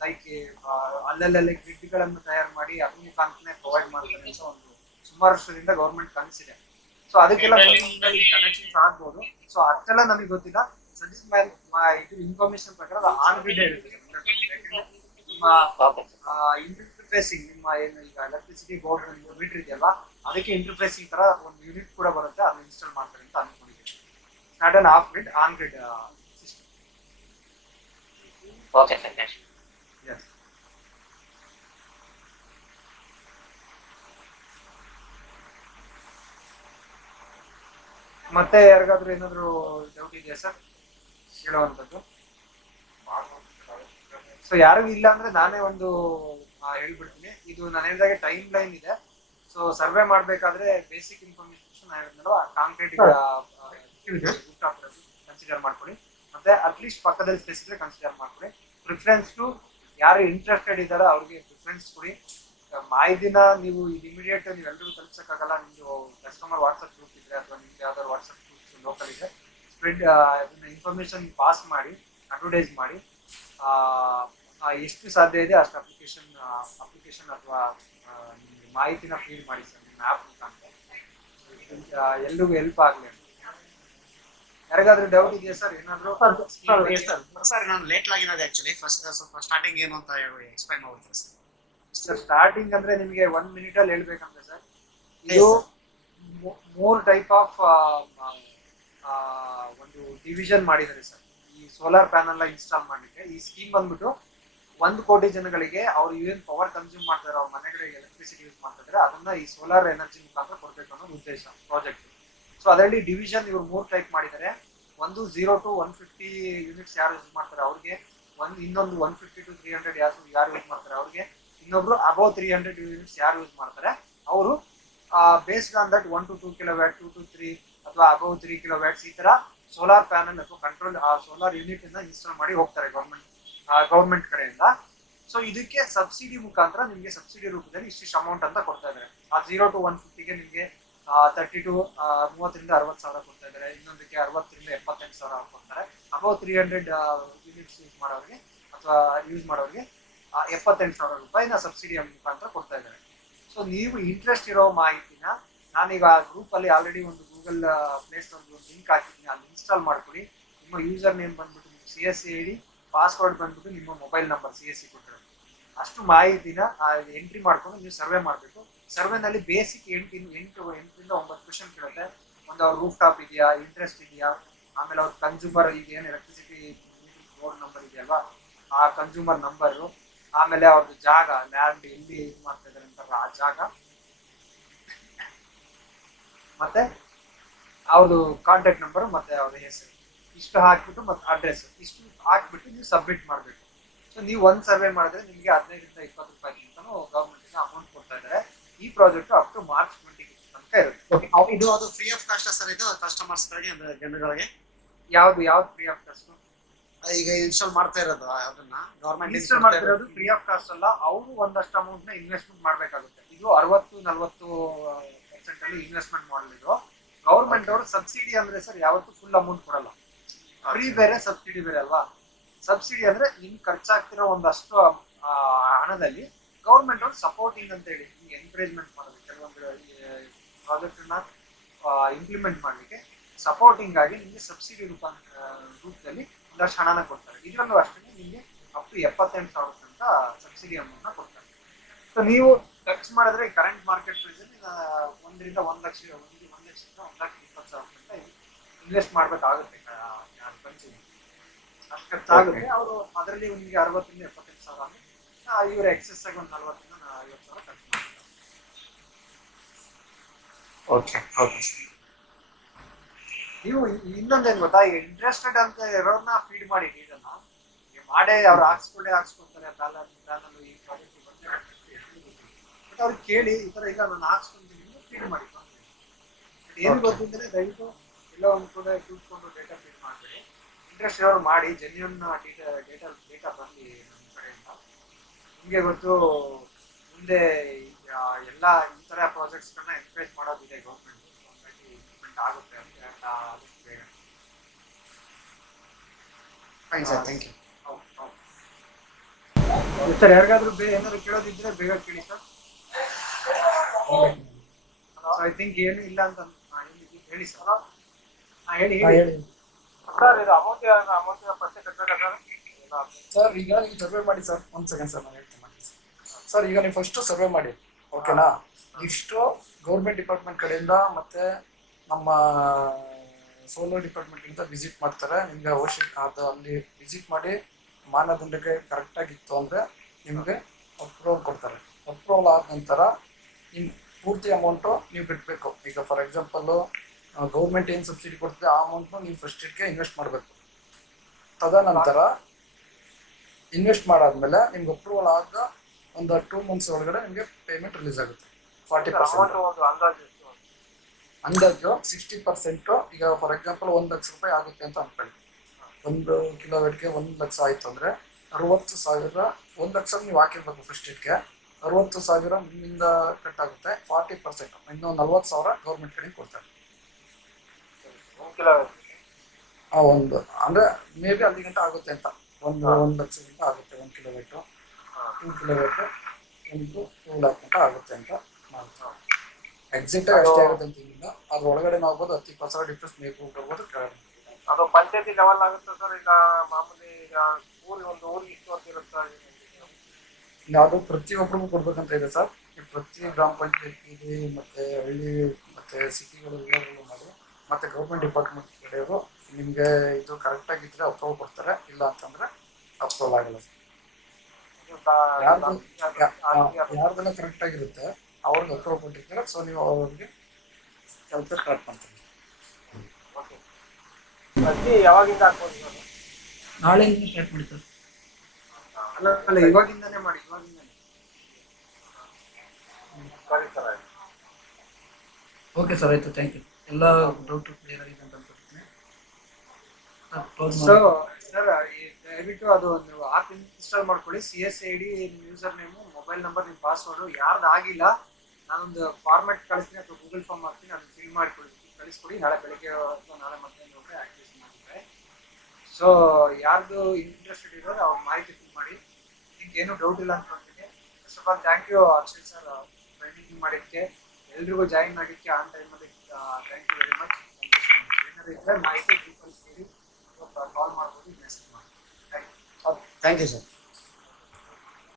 ಲೈಕ್ ಅಲ್ಲಲ್ಲೇ ಗ್ರಿಡ್ಗಳನ್ನು ತಯಾರು ಮಾಡಿ ಅದ್ರ ಮುಖಾಂತರನೇ ಪ್ರೊವೈಡ್ ಮಾಡ್ತಾರೆ ಅಂತ ಒಂದು ಸುಮಾರು ವರ್ಷದಿಂದ ಗೌರ್ಮೆಂಟ್ ಕನಸಿದೆ. ಸೊ ಅದಕ್ಕೆಲ್ಲ ಕನೆಕ್ಷನ್ಸ್ ಆಗ್ಬೋದು. ಸೊ ಅಷ್ಟೆಲ್ಲ ನಮಗೆ ಗೊತ್ತಿಲ್ಲ. ಸಜೆಸ್ಟ್ ಮಾಡಿ ಇದು ಇನ್ಫಾರ್ಮೇಶನ್ ಪ್ರಕಾರ ಆನ್ ಗ್ರಿಡ್ ಇರುತ್ತೆ ನಿಮ್ಮ ಇಂಟರ್ಫೇಸಿಂಗ್ ನಿಮ್ಮ ಏನು ಈಗ ಎಲೆಕ್ಟ್ರಿಸಿಟಿ ಬೋರ್ಡ್ ಮೀಟರ್ ಇದೆಯಲ್ಲ ಅದಕ್ಕೆ ಇಂಟರ್ಫೇಸಿಂಗ್ ತರ ಒಂದು ಯೂನಿಟ್ ಕೂಡ ಬರುತ್ತೆ ಅದನ್ನ ಇನ್ಸ್ಟಾಲ್ ಮಾಡ್ತಾರೆ ಅಂತ ಅನ್ಕೊಂಡಿದ್ದೀನಿ. Not on off grid on grid system
okay sir next
ಮತ್ತೆ ಯಾರಿಗಾದ್ರೂ ಏನಾದ್ರು ಡೌಟ್ ಇದೆಯಾ ಸರ್ ಹೇಳುವಂಥದ್ದು. ಸೊ ಯಾರಿಗೂ ಇಲ್ಲ ಅಂದ್ರೆ ನಾನೇ ಒಂದು ಹೇಳ್ಬಿಡ್ತೀನಿ. ಇದು ನಾನು ಹೇಳಿದಾಗೆ ಟೈಮ್ ಲೈನ್ ಇದೆ. ಸೊ ಸರ್ವೆ ಮಾಡಬೇಕಾದ್ರೆ ಬೇಸಿಕ್ ಇನ್ಫಾರ್ಮೇಶನ್ ಹೇಳಿದ್ನಲ್ವ? ಕಾಂಕ್ರೀಟ್ ಕನ್ಸಿಡರ್ ಮಾಡ್ಕೊಳ್ಳಿ. ಮತ್ತೆ ಅಟ್ಲೀಸ್ಟ್ ಪಕ್ಕದಲ್ಲಿ ಸ್ಪೆಸಿಫಿಕ್ ಕನ್ಸಿಡರ್ ಮಾಡ್ಕೊಳ್ಳಿ. ಪ್ರಿಫರೆನ್ಸ್ ಟು ಯಾರು ಇಂಟ್ರೆಸ್ಟೆಡ್ ಇದ್ದಾರೋ ಅವ್ರಿಗೆ ಪ್ರಿಫರೆನ್ಸ್ ಕೊಡಿ. ಮಾಹಿತಿನ ನೀವು ಇದು ಇಮಿಡಿಯೇಟ್ ನೀವು ಎಲ್ಲರಿಗೂ ತಲುಪಿಸಕ್ಕಾಗಲ್ಲ. ನಿಮ್ದು ಕಸ್ಟಮರ್ ವಾಟ್ಸಪ್ ಗ್ರೂಪ್ ಇದ್ರೆ ಅಥವಾ ನಿಮ್ಗೆ ಯಾವ್ದಾದ್ರು ವಾಟ್ಸಪ್ ಗ್ರೂಪ್ ಲೋಕಲ್ ಇದೆ. ಸ್ಪ್ರೆಡ್ ಇನ್ಫಾರ್ಮೇಶನ್ ಪಾಸ್ ಮಾಡಿ ಅಡ್ವರ್ಟೈಸ್ ಮಾಡಿ. ಎಷ್ಟು ಸಾಧ್ಯ ಇದೆ ಅಷ್ಟು ಅಪ್ಲಿಕೇಶನ್ ಅಪ್ಲಿಕೇಶನ್ ಅಥವಾ ನಿಮ್ಮ ಮಾಹಿತಿನ ಫೀಲ್ ಮಾಡಿ ಸರ್ ನಿಮ್ಮ ಆ್ಯಪ್ ಮುಖಾಂತರ. ಎಲ್ರಿಗೂ ಹೆಲ್ಪ್ ಆಗಲಿ ಯಾರಿಗಾದ್ರೂ ಡೌಟ್ ಇದೆಯಾ ಸರ್? ಏನಾದರೂ?
ಸರ್ ನಾನು ಲೇಟ್ ಆಗಿರೋದು ಆ್ಯಕ್ಚುಲಿ ಫಸ್ಟ್ ಸ್ವಲ್ಪ ಸ್ಟಾರ್ಟಿಂಗ್ ಏನು ಅಂತ ಎಕ್ಸ್ಪ್ಲೈನ್ ಮಾಡ್ತಾರೆ ಸರ್?
ಸರ್ ಸ್ಟಾರ್ಟಿಂಗ್ ಅಂದ್ರೆ ನಿಮಗೆ ಒನ್ ಮಿನಿಟಲ್ಲಿ ಹೇಳ್ಬೇಕಂದ್ರೆ ಸರ್ ಇದು ಮೂರು ಟೈಪ್ ಆಫ್ ಒಂದು ಡಿವಿಷನ್ ಮಾಡಿದ್ದಾರೆ ಸರ್. ಈ ಸೋಲಾರ್ ಪ್ಯಾನಲ್ ಇನ್ಸ್ಟಾಲ್ ಮಾಡಲಿಕ್ಕೆ. ಈ ಸ್ಕೀಮ್ ಬಂದ್ಬಿಟ್ಟು ಒಂದು ಕೋಟಿ ಜನಗಳಿಗೆ ಅವ್ರು ಏನ್ ಪವರ್ ಕನ್ಸ್ಯೂಮ್ ಮಾಡ್ತಾರೆ ಅವ್ರ ಮನೆಗಳಿಗೆ ಎಲೆಕ್ಟ್ರಿಸಿಟಿ ಯೂಸ್ ಮಾಡ್ತಾರೆ ಅದನ್ನ ಈ ಸೋಲಾರ್ ಎನರ್ಜಿ ಮುಖಾಂತರ ಕೊಡ್ಬೇಕು ಅನ್ನೋ ಉದ್ದೇಶ ಪ್ರಾಜೆಕ್ಟ್ ಸೊ ಅದರಲ್ಲಿ ಡಿವಿಷನ್ ಇವ್ರು ಮೂರು ಟೈಪ್ ಮಾಡಿದ್ದಾರೆ. ಒಂದು zero to one fifty units ಯಾರು ಯೂಸ್ ಮಾಡ್ತಾರೆ ಅವ್ರಿಗೆ, ಒಂದು, ಇನ್ನೊಂದು one fifty to three hundred ಯಾರು ಯಾರು ಯೂಸ್ ಮಾಡ್ತಾರೆ ಅವ್ರಿಗೆ, ಇನ್ನೊಬ್ರು ಅಬೌವ್ ತ್ರೀ ಹಂಡ್ರೆಡ್ ಯೂನಿಟ್ಸ್ ಯಾರು ಯೂಸ್ ಮಾಡ್ತಾರೆ, ಅವರು based on that one to two kilowatt to two three ಅಥವಾ ಅಬೌವ್ ತ್ರೀ ಕಿಲೋ ವ್ಯಾಟ್ಸ್ ಈ ತರ ಸೋಲಾರ್ ಪ್ಯಾನಲ್ ಅಥವಾ ಕಂಟ್ರೋಲ್ ಆ ಸೋಲಾರ್ ಯೂನಿಟ್ ಇನ್ಸ್ಟಾಲ್ ಮಾಡಿ ಹೋಗ್ತಾರೆ ಗೌರ್ಮೆಂಟ್ ಗೌರ್ಮೆಂಟ್ ಕಡೆಯಿಂದ. ಸೊ ಇದಕ್ಕೆ ಸಬ್ಸಿಡಿ ಮುಖಾಂತರ ನಿಮಗೆ ಸಬ್ಸಿಡಿ ರೂಪದಲ್ಲಿ ಇಷ್ಟಿಷ್ಟು ಅಮೌಂಟ್ ಅಂತ ಕೊಡ್ತಾ ಇದ್ದಾರೆ. ಆ ಜೀರೋ ಟು ಒನ್ ಫಿಫ್ಟಿಗೆ ನಿಮಗೆ ತರ್ಟಿ ಟು ಮೂವತ್ತರಿಂದ ಅರವತ್ತು ಸಾವಿರ ಕೊಡ್ತಾ ಇದ್ದಾರೆ. ಇನ್ನೊಂದಕ್ಕೆ ಅರವತ್ತರಿಂದ ಎಪ್ಪತ್ತೆಂಟು ಸಾವಿರ ಕೊಡ್ತಾರೆ above three hundred units use ಮಾಡೋರಿಗೆ ಅಥವಾ ಯೂಸ್ ಮಾಡೋರಿಗೆ ಆ, ಎಪ್ಪತ್ತೆಂಟು ಸಾವಿರ ರೂಪಾಯಿನ ಸಬ್ಸಿಡಿ ಮುಖಾಂತರ ಕೊಡ್ತಾ ಇದ್ದಾರೆ. ಸೊ ನೀವು ಇಂಟ್ರೆಸ್ಟ್ ಇರೋ ಮಾಹಿತಿನ ನಾನೀಗ ಗ್ರೂಪ್ ಅಲ್ಲಿ ಆಲ್ರೆಡಿ ಒಂದು ಗೂಗಲ್ ಪ್ಲೇ ಸ್ಟೋರ್ ಲಿಂಕ್ ಹಾಕಿದ್ದೀನಿ. ಅಲ್ಲಿ ಇನ್ಸ್ಟಾಲ್ ಮಾಡ್ಕೊಳ್ಳಿ. ನಿಮ್ಮ ಯೂಸರ್ ನೇಮ್ ಬಂದ್ಬಿಟ್ಟು C S C ID password ಬಂದ್ಬಿಟ್ಟು ನಿಮ್ಮ mobile number C S C ಕೊಟ್ಟಿರೋದು. ಅಷ್ಟು ಮಾಹಿತಿನ ಎಂಟ್ರಿ ಮಾಡ್ಕೊಂಡು ನೀವು ಸರ್ವೆ ಮಾಡಬೇಕು. ಸರ್ವೆನಲ್ಲಿ ಬೇಸಿಕ್ ಎಂಟು ಎಂಟು, ಎಂಟರಿಂದ ಒಂಬತ್ತು ಕ್ವಶನ್ ಕೇಳುತ್ತೆ. ಒಂದು ಅವ್ರ ರೂಫ್ ಟಾಪ್ ಇದೆಯಾ ಇಂಟ್ರೆಸ್ಟ್ ಇದೆಯಾ, ಆಮೇಲೆ ಅವ್ರ ಕನ್ಸ್ಯೂಮರ್ ಈಗ ಏನು ಎಲೆಕ್ಟ್ರಿಸಿಟಿ ಬೋರ್ಡ್ ನಂಬರ್ ಇದೆಯಲ್ವಾ, ಆ ಕನ್ಸ್ಯೂಮರ್ ನಂಬರು ಆಮೇಲೆ ಅವ್ರದ್ದು ಜಾಗ ಲ್ಯಾಂಡ್ ಎಲ್ಲಿ ಇದು ಮಾಡ್ತಾ ಇದ್ದಾರೆ ಅಂತಾರಲ್ಲ ಆ ಜಾಗ. ಮತ್ತೆ ಅವ್ರದ್ದು ಕಾಂಟ್ಯಾಕ್ಟ್ ನಂಬರ್ ಮತ್ತೆ ಅವ್ರ ಹೆಸರು. ಇಷ್ಟು ಹಾಕ್ಬಿಟ್ಟು ಮತ್ತೆ ಅಡ್ರೆಸ್ ಇಷ್ಟು ಹಾಕ್ಬಿಟ್ಟು ನೀವು ಸಬ್ಮಿಟ್ ಮಾಡಬೇಕು. ಸೊ ನೀವು ಒಂದು ಸರ್ವೆ ಮಾಡಿದ್ರೆ ನಿಮಗೆ ಹದಿನೈದರಿಂದ ಇಪ್ಪತ್ತು ರೂಪಾಯಿಗಿಂತನೂ ಗೌರ್ಮೆಂಟಿಂದ ಅಮೌಂಟ್ ಕೊಡ್ತಾ ಇದ್ದಾರೆ. ಈ project up to March twenty ತನಕ ಇರುತ್ತೆ.
ಇದು ಅದು ಫ್ರೀ ಆಫ್ ಕಾಸ್ಟ್ ಸರ್ ಇದು ಕಸ್ಟಮರ್ಸ್ಗಳಿಗೆ ಅಂದ್ರೆ ಜನಗಳಿಗೆ?
ಯಾವ್ದು ಯಾವ್ದು ಫ್ರೀ ಆಫ್ ಕಾಸ್ಟ್
ಈಗ ಇನ್ಸ್ಟಾಲ್ ಮಾಡ್ತಾ ಇರೋದು ಅದನ್ನ ಗೌರ್ಮೆಂಟ್
ಇನ್ಸ್ಟಾಲ್ ಮಾಡ್ತಾ ಇರೋದು ಫ್ರೀ ಆಫ್ ಕಾಸ್ಟ್ ಅಲ್ಲ ಅವರು ಒಂದಷ್ಟು ಅಮೌಂಟ್ನ ಇನ್ವೆಸ್ಟ್ಮೆಂಟ್ ಮಾಡಬೇಕಾಗುತ್ತೆ. ಇದು ಅರವತ್ತು ನಲವತ್ತು ಪರ್ಸೆಂಟ್ ಅಲ್ಲಿ ಇನ್ವೆಸ್ಟ್ಮೆಂಟ್ ಮಾಡಲ್ ಇದು. ಗೌರ್ಮೆಂಟ್ ಅವರು ಸಬ್ಸಿಡಿ ಅಂದ್ರೆ ಸರ್ ಯಾವತ್ತೂ ಫುಲ್ ಅಮೌಂಟ್ ಕೊಡಲ್ಲ. ಫ್ರೀ ಬೇರೆ ಸಬ್ಸಿಡಿ ಬೇರೆ ಅಲ್ವಾ? ಸಬ್ಸಿಡಿ ಅಂದ್ರೆ ನಿಮ್ ಖರ್ಚಾಗ್ತಿರೋ ಒಂದಷ್ಟು ಹಣದಲ್ಲಿ ಗೌರ್ಮೆಂಟ್ ಅವ್ರು ಸಪೋರ್ಟಿಂಗ್ ಅಂತ ಹೇಳಿ, ನಿಮ್ಗೆ ಎನ್ಕರೇಜ್ಮೆಂಟ್ ಮಾಡೋದು ಕೆಲವೊಂದು ಪ್ರಾಜೆಕ್ಟ್ನ ಇಂಪ್ಲಿಮೆಂಟ್ ಮಾಡ್ಲಿಕ್ಕೆ ಸಪೋರ್ಟಿಂಗ್ ಆಗಿ ನಿಮ್ಗೆ ಸಬ್ಸಿಡಿ ರೂಪ ರೂಪದಲ್ಲಿ ಒಂದಷ್ಟು ಹಣನ ಕೊಡ್ತಾರೆ. ಇದರಲ್ಲೂ ಅಷ್ಟೇ, ನಿಮ್ಗೆ ಅಪ್ ಟು ಎಪ್ಪತ್ತೆಂಟು ಸಾವಿರ ತನಕ ಸಬ್ಸಿಡಿ ಅಮೌಂಟ್ನ ಕೊಡ್ತಾರೆ. ಸೊ ನೀವು ಖರ್ಚು ಮಾಡಿದ್ರೆ ಕರೆಂಟ್ ಮಾರ್ಕೆಟ್ ಪ್ರೈಸ್ ಒಂದರಿಂದ ಒಂದ್ ಲಕ್ಷ, ಒಂದ್ ಲಕ್ಷದಿಂದ ಒಂದ್ ಲಕ್ಷ ಇಪ್ಪತ್ತು ಸಾವಿರ ತನಕ ಇನ್ವೆಸ್ಟ್ ಮಾಡ್ಬೇಕಾಗುತ್ತೆ ಖರ್ಚು ಅಷ್ಟು ಖರ್ಚಾಗುತ್ತೆ ಅವರು ಅದರಲ್ಲಿ ನಿಮಗೆ ಅರವತ್ತರಿಂದ ಎಪ್ಪತ್ತೆಂಟು ಸಾವಿರ ಅಂದ್ರೆ ಇವ್ರ ಎಕ್ಸೆಸ್ ಆಗಿ ಒಂದು ನಲ್ವತ್ತರಿಂದ ಐವತ್ತು ಸಾವಿರ ಖರ್ಚು ಮಾಡ್ತಾರೆ.
ಓಕೆ ಓಕೆ
ನೀವು ಇನ್ನೊಂದೇನ್ ಗೊತ್ತಾ? ಈಗ ಇಂಟ್ರೆಸ್ಟೆಡ್ ಅಂತ ಇರೋರ್ನ ಫೀಡ್ ಮಾಡಿ ಇದನ್ನ. ಮಾಡೇ ಅವ್ರು ಹಾಕ್ಸ್ಕೊಂಡೇ ಹಾಕ್ಸ್ಕೊಂತಾರೆ ಬ್ಯಾಲರ್ ಪ್ಯಾನಲ್ ಈ ಪ್ರಾಜೆಕ್ಟ್ ಬಟ್ ಅವ್ರಿಗೆ ಕೇಳಿ ಈ ತರ ಇಲ್ಲ ನಾನು ಹಾಕ್ಸ್ಕೊಂತೀನಿ ಫೀಡ್ ಮಾಡಿ. ಏನು ಗೊತ್ತಿದ್ರೆ ದಯವಿಟ್ಟು ಎಲ್ಲ ಒಂದು ಕೂಡ ಕೂತ್ಕೊಂಡು ಡೇಟಾ ಫೀಡ್ ಮಾಡಬೇಡಿ. ಇಂಟ್ರೆಸ್ಟ್ ಅವರು ಮಾಡಿ ಜೆನ್ಯೂನ್ ಡೇಟಾ ಡೇಟಾ ಡೇಟಾ ಬರಲಿ ನಮ್ಮ ಕಡೆಯಿಂದ. ನಿಮಗೆ ಗೊತ್ತು ಮುಂದೆ ಎಲ್ಲ ಈ ಥರ ಪ್ರಾಜೆಕ್ಟ್ಸ್ಗಳನ್ನ ಎನ್ಕರೇಜ್ ಮಾಡೋದಿದೆ ಗೌರ್ಮೆಂಟ್ ಹಾಗಾಗಿ ಇಂಪ್ಲಿಮೆಂಟ್ ಆಗುತ್ತೆ ಅಂತ ಹೇಳ್ತಾ ಆದಷ್ಟು ಬೇಗ
fine sir thank you
sir ಯಾರಿಗಾದ್ರೂ ಬೇರೆ ಏನಾದ್ರು ಕೇಳೋದಿದ್ರೆ ಬೇಗ ಕೇಳಿ ಸರ್ ಐ ಥಿಂಕ್ ಏನು ಇಲ್ಲ ಅಂತ ಹೇಳಿ- ಸರ್ ಹಾ, ಹೇಳಿ ಹೇಳಿ. ಸರ್ ಇದು ಅಮೌಂಟ್ ಅಮೌಂಟ್ ಫಸ್ಟ್ ಕಟ್ಟಬೇಕಾ ಸರ್?
ಸರ್ ಈಗ ನೀವು ಸರ್ವೆ ಮಾಡಿ ಸರ್. ಒಂದು ಸೆಕೆಂಡ್ ಸರ್ ನಾನು ಹೇಳ್ತೀನಿ ಮಾಡಿ ಸರ್. ಈಗ ನೀವು ಫಸ್ಟ್ ಸರ್ವೆ ಮಾಡಿ. ಓಕೆನಾ? ಇಷ್ಟು ಗೌರ್ಮೆಂಟ್ ಡಿಪಾರ್ಟ್ಮೆಂಟ್ ಕಡೆಯಿಂದ ಮತ್ತೆ ನಮ್ಮ ಸೋಲೋ ಡಿಪಾರ್ಟ್ಮೆಂಟಿಂದ ವಿಸಿಟ್ ಮಾಡ್ತಾರೆ. ನಿಮಗೆ ಅವಶ್ಯಕ ಅದು ಅಲ್ಲಿ ವಿಸಿಟ್ ಮಾಡಿ ಮಾನದಂಡಕ್ಕೆ ಕರೆಕ್ಟಾಗಿತ್ತು ಅಂದರೆ ನಿಮಗೆ ಅಪ್ರೂವಲ್ ಕೊಡ್ತಾರೆ. ಅಪ್ರೂವಲ್ ಆದ ನಂತರ ನಿಮ್ಮ ಪೂರ್ತಿ ಅಮೌಂಟು ನೀವು ಕಟ್ಟಬೇಕು ಈಗ ಫಾರ್ ಎಕ್ಸಾಂಪಲ್ಲು ಗೌರ್ಮೆಂಟ್ ಏನು ಸಬ್ಸಿಡಿ ಕೊಡ್ತದೆ ಆ ಅಮೌಂಟ್ನ ನೀವು ಫಸ್ಟ್ ಇಟ್ಗೆ ಇನ್ವೆಸ್ಟ್ ಮಾಡಬೇಕು. ತದನಂತರ ಇನ್ವೆಸ್ಟ್ ಮಾಡಾದ್ಮೇಲೆ ನಿಮ್ಗೆ ಅಪ್ರೂವಲ್ ಆದ ಒಂದು ಟೂ ಮಂತ್ಸ್ ಒಳಗಡೆ ನಿಮಗೆ ಪೇಮೆಂಟ್ ರಿಲೀಸ್ ಆಗುತ್ತೆ. ಫಾರ್ಟಿ ಪರ್ಸೆಂಟ್
ಅಂದಾಜು
ಸಿಕ್ಸ್ಟಿ ಪರ್ಸೆಂಟು ಈಗ ಫಾರ್ ಎಕ್ಸಾಂಪಲ್ ಒಂದು ಲಕ್ಷ ರೂಪಾಯಿ ಆಗುತ್ತೆ ಅಂತ ಅನ್ಕೊಳ್ಳಿ. ಒಂದು ಕಿಲೋಮೀಟ್ಗೆ ಒಂದು ಲಕ್ಷ ಆಯಿತು ಅಂದರೆ ಅರವತ್ತು ಸಾವಿರ ಒಂದು ಲಕ್ಷ ನೀವು ಹಾಕಿರ್ಬೇಕು ಫಸ್ಟ್ ಇಟ್ಗೆ ಅರವತ್ತು ಸಾವಿರ ನಿಮ್ಮಿಂದ ಕಟ್ ಆಗುತ್ತೆ ಫಾರ್ಟಿ ಪರ್ಸೆಂಟ್ ಇನ್ನೊಂದು ನಲ್ವತ್ತು ಸಾವಿರ ಗೌರ್ಮೆಂಟ್ ಕಡೆ ಕೊಡ್ತಾರೆ.
ಒಂದು
ಆ ಒಂದು ಅಂದರೆ ಮೇ ಬಿ ಅಲ್ಲಿ ಗಂಟೆ ಆಗುತ್ತೆ ಅಂತ. ಒಂದು ಒಂದು ಲಕ್ಷದಿಂದ ಆಗುತ್ತೆ ಒಂದು ಕಿಲೋಮೀಟ್ರು. ಟೂ ಕಿಲೋಮೀಟ್ರ್ ಒಂದು ಟೂ ಲ್ಯಾಕ್ ಗಂಟ ಆಗುತ್ತೆ ಅಂತ ಮಾಡ್ತೀವಿ. ಎಕ್ಸಿಟ್ ಅಷ್ಟೇ ಆಗುತ್ತೆ ಅಂತ ಇಲ್ಲ ಅದ್ರ ಒಳಗಡೆ ನಾವು ಹೋಗೋದು ಹತ್ತು ಇಪ್ಪತ್ತು ಸಾವಿರ ಡಿಫ್ರೆನ್ಸ್ ಮೇಕ್ ಹೋಗ್ಬೋದು ಕೆಳಗಡೆ
ಅದು ಪಂಚಾಯತಿ ಲೆವೆಲ್ ಆಗುತ್ತೆ ಸರ್ ಈಗ ಮಾಮೂಲಿ ಈಗ ಊರಿಗೆ ಒಂದು ಊರಿಗೆ ಇಷ್ಟು ಅಂತ ಇರುತ್ತೆ?
ಇಲ್ಲ ಅದು ಪ್ರತಿಯೊಬ್ಬರಿಗೂ ಕೊಡ್ಬೇಕಂತ ಇದೆ ಸರ್ ಈ ಪ್ರತಿ ಗ್ರಾಮ ಪಂಚಾಯತಿಗೆ ಮತ್ತೆ ಹಳ್ಳಿ ಮತ್ತೆ ಸಿಟಿಗಳು ಮಾಡಿ ಮತ್ತೆ ಗೌರ್ಮೆಂಟ್ ಡಿಪಾರ್ಟ್ಮೆಂಟ್ ಕಡೆಯವರು ನಿಮಗೆ ಇದು ಕರೆಕ್ಟ್ ಆಗಿದ್ರೆ ಅಪ್ರೂವ್ ಕೊಡ್ತಾರೆ ಇಲ್ಲ ಅಂತಂದ್ರೆ ಅಪ್ರೂವಲ್ ಆಗಲ್ಲ. ಸರ್ ಯಾರ್ದು ಯಾರ್ದೆಲ್ಲ ಕರೆಕ್ಟ್ ಆಗಿರುತ್ತೆ ಅವ್ರಿಗೆ ಅಪ್ರೂವ್ ಕೊಟ್ಟಿರ್ತಾರೆ. ಸೊ ನೀವು ಅವ್ರಿಗೆ ಕೆಲಸ ಸ್ಟಾರ್ಟ್ ಮಾಡ್ತೀರಿ.
ಅರ್ಜಿ ಯಾವಾಗಿಂದ ಹಾಕ್ಬೋದು
ನಾಳೆಯಿಂದ ಸ್ಟಾರ್ಟ್ ಮಾಡ್ತಾರೆ.
ಅಲ್ಲ ಅಲ್ಲ ಇವಾಗಿಂದಾನೇ ಮಾಡಿ ಇವಾಗಿಂದಾನೇ ಸರಿ ಸರ್ ಆಯ್ತು.
ಓಕೆ ಸರ್ ಆಯಿತು ಥ್ಯಾಂಕ್ ಯು ಎಲ್ಲ ಡೌಟ್ ಕ್ಲಿಯರ್ ಆಗಿದೆ ಅಂತ ಅನ್ಕೊಳ್ತೀನಿ.
ಸೊ ಸರ್ ದಯವಿಟ್ಟು ಅದು ನೀವು ಆಪ್ ಇನ್ಸ್ಟಾಲ್ ಮಾಡ್ಕೊಳ್ಳಿ. C S I D user name mobile number ನಿಮ್ಮ ಪಾಸ್ವರ್ಡು ಯಾರ್ದು ಆಗಿಲ್ಲ ನಾನೊಂದು ಫಾರ್ಮ್ಯಾಟ್ ಕಳಿಸ್ತೀನಿ ಅಥವಾ ಗೂಗಲ್ ಫಾರ್ಮ್ ಹಾಕ್ತೀನಿ ಅದನ್ನ ಫಿಲ್ ಮಾಡಿಕೊಡಿ ಕಳಿಸ್ಕೊಡಿ. ನಾಳೆ ಬೆಳಗ್ಗೆ ಅಥವಾ ನಾಳೆ ಮಧ್ಯಾಹ್ನ ಹೋಗಿ ಆಕ್ಟಿವೇಟ್ ಮಾಡ್ತಾರೆ ಸೊ ಯಾರ್ದು ಇಂಟ್ರೆಸ್ಟೆಡ್ ಇರೋರು ಅವ್ರ ಮಾಹಿತಿ ಫಿಲ್ ಮಾಡಿ. ನಿಮ್ಗೆ ಏನೂ ಡೌಟ್ ಇಲ್ಲ ಅನ್ಕೊಂತೀನಿ first of all thank you Akshay sir training ಮಾಡಿದ್ದಕ್ಕೆ. ಎಲ್ರಿಗೂ ಜಾಯಿನ್ ಆಗಿದ್ದಕ್ಕೆ ಆನ್ ಟೈಮಲ್ಲಿ ಥ್ಯಾಂಕ್ ಯು ವೆರಿ ಮಚ್ ಏನಾದ್ರು ಇದ್ದರೆ ಮಾಹಿತಿ ಡೀಟೇಲ್ಸ್ ಹೇಳಿ ಕಾಲ್ ಮಾಡ್ಬೋದು ಮೆಸೇಜ್ ಮಾಡಿ thank you
thank you sir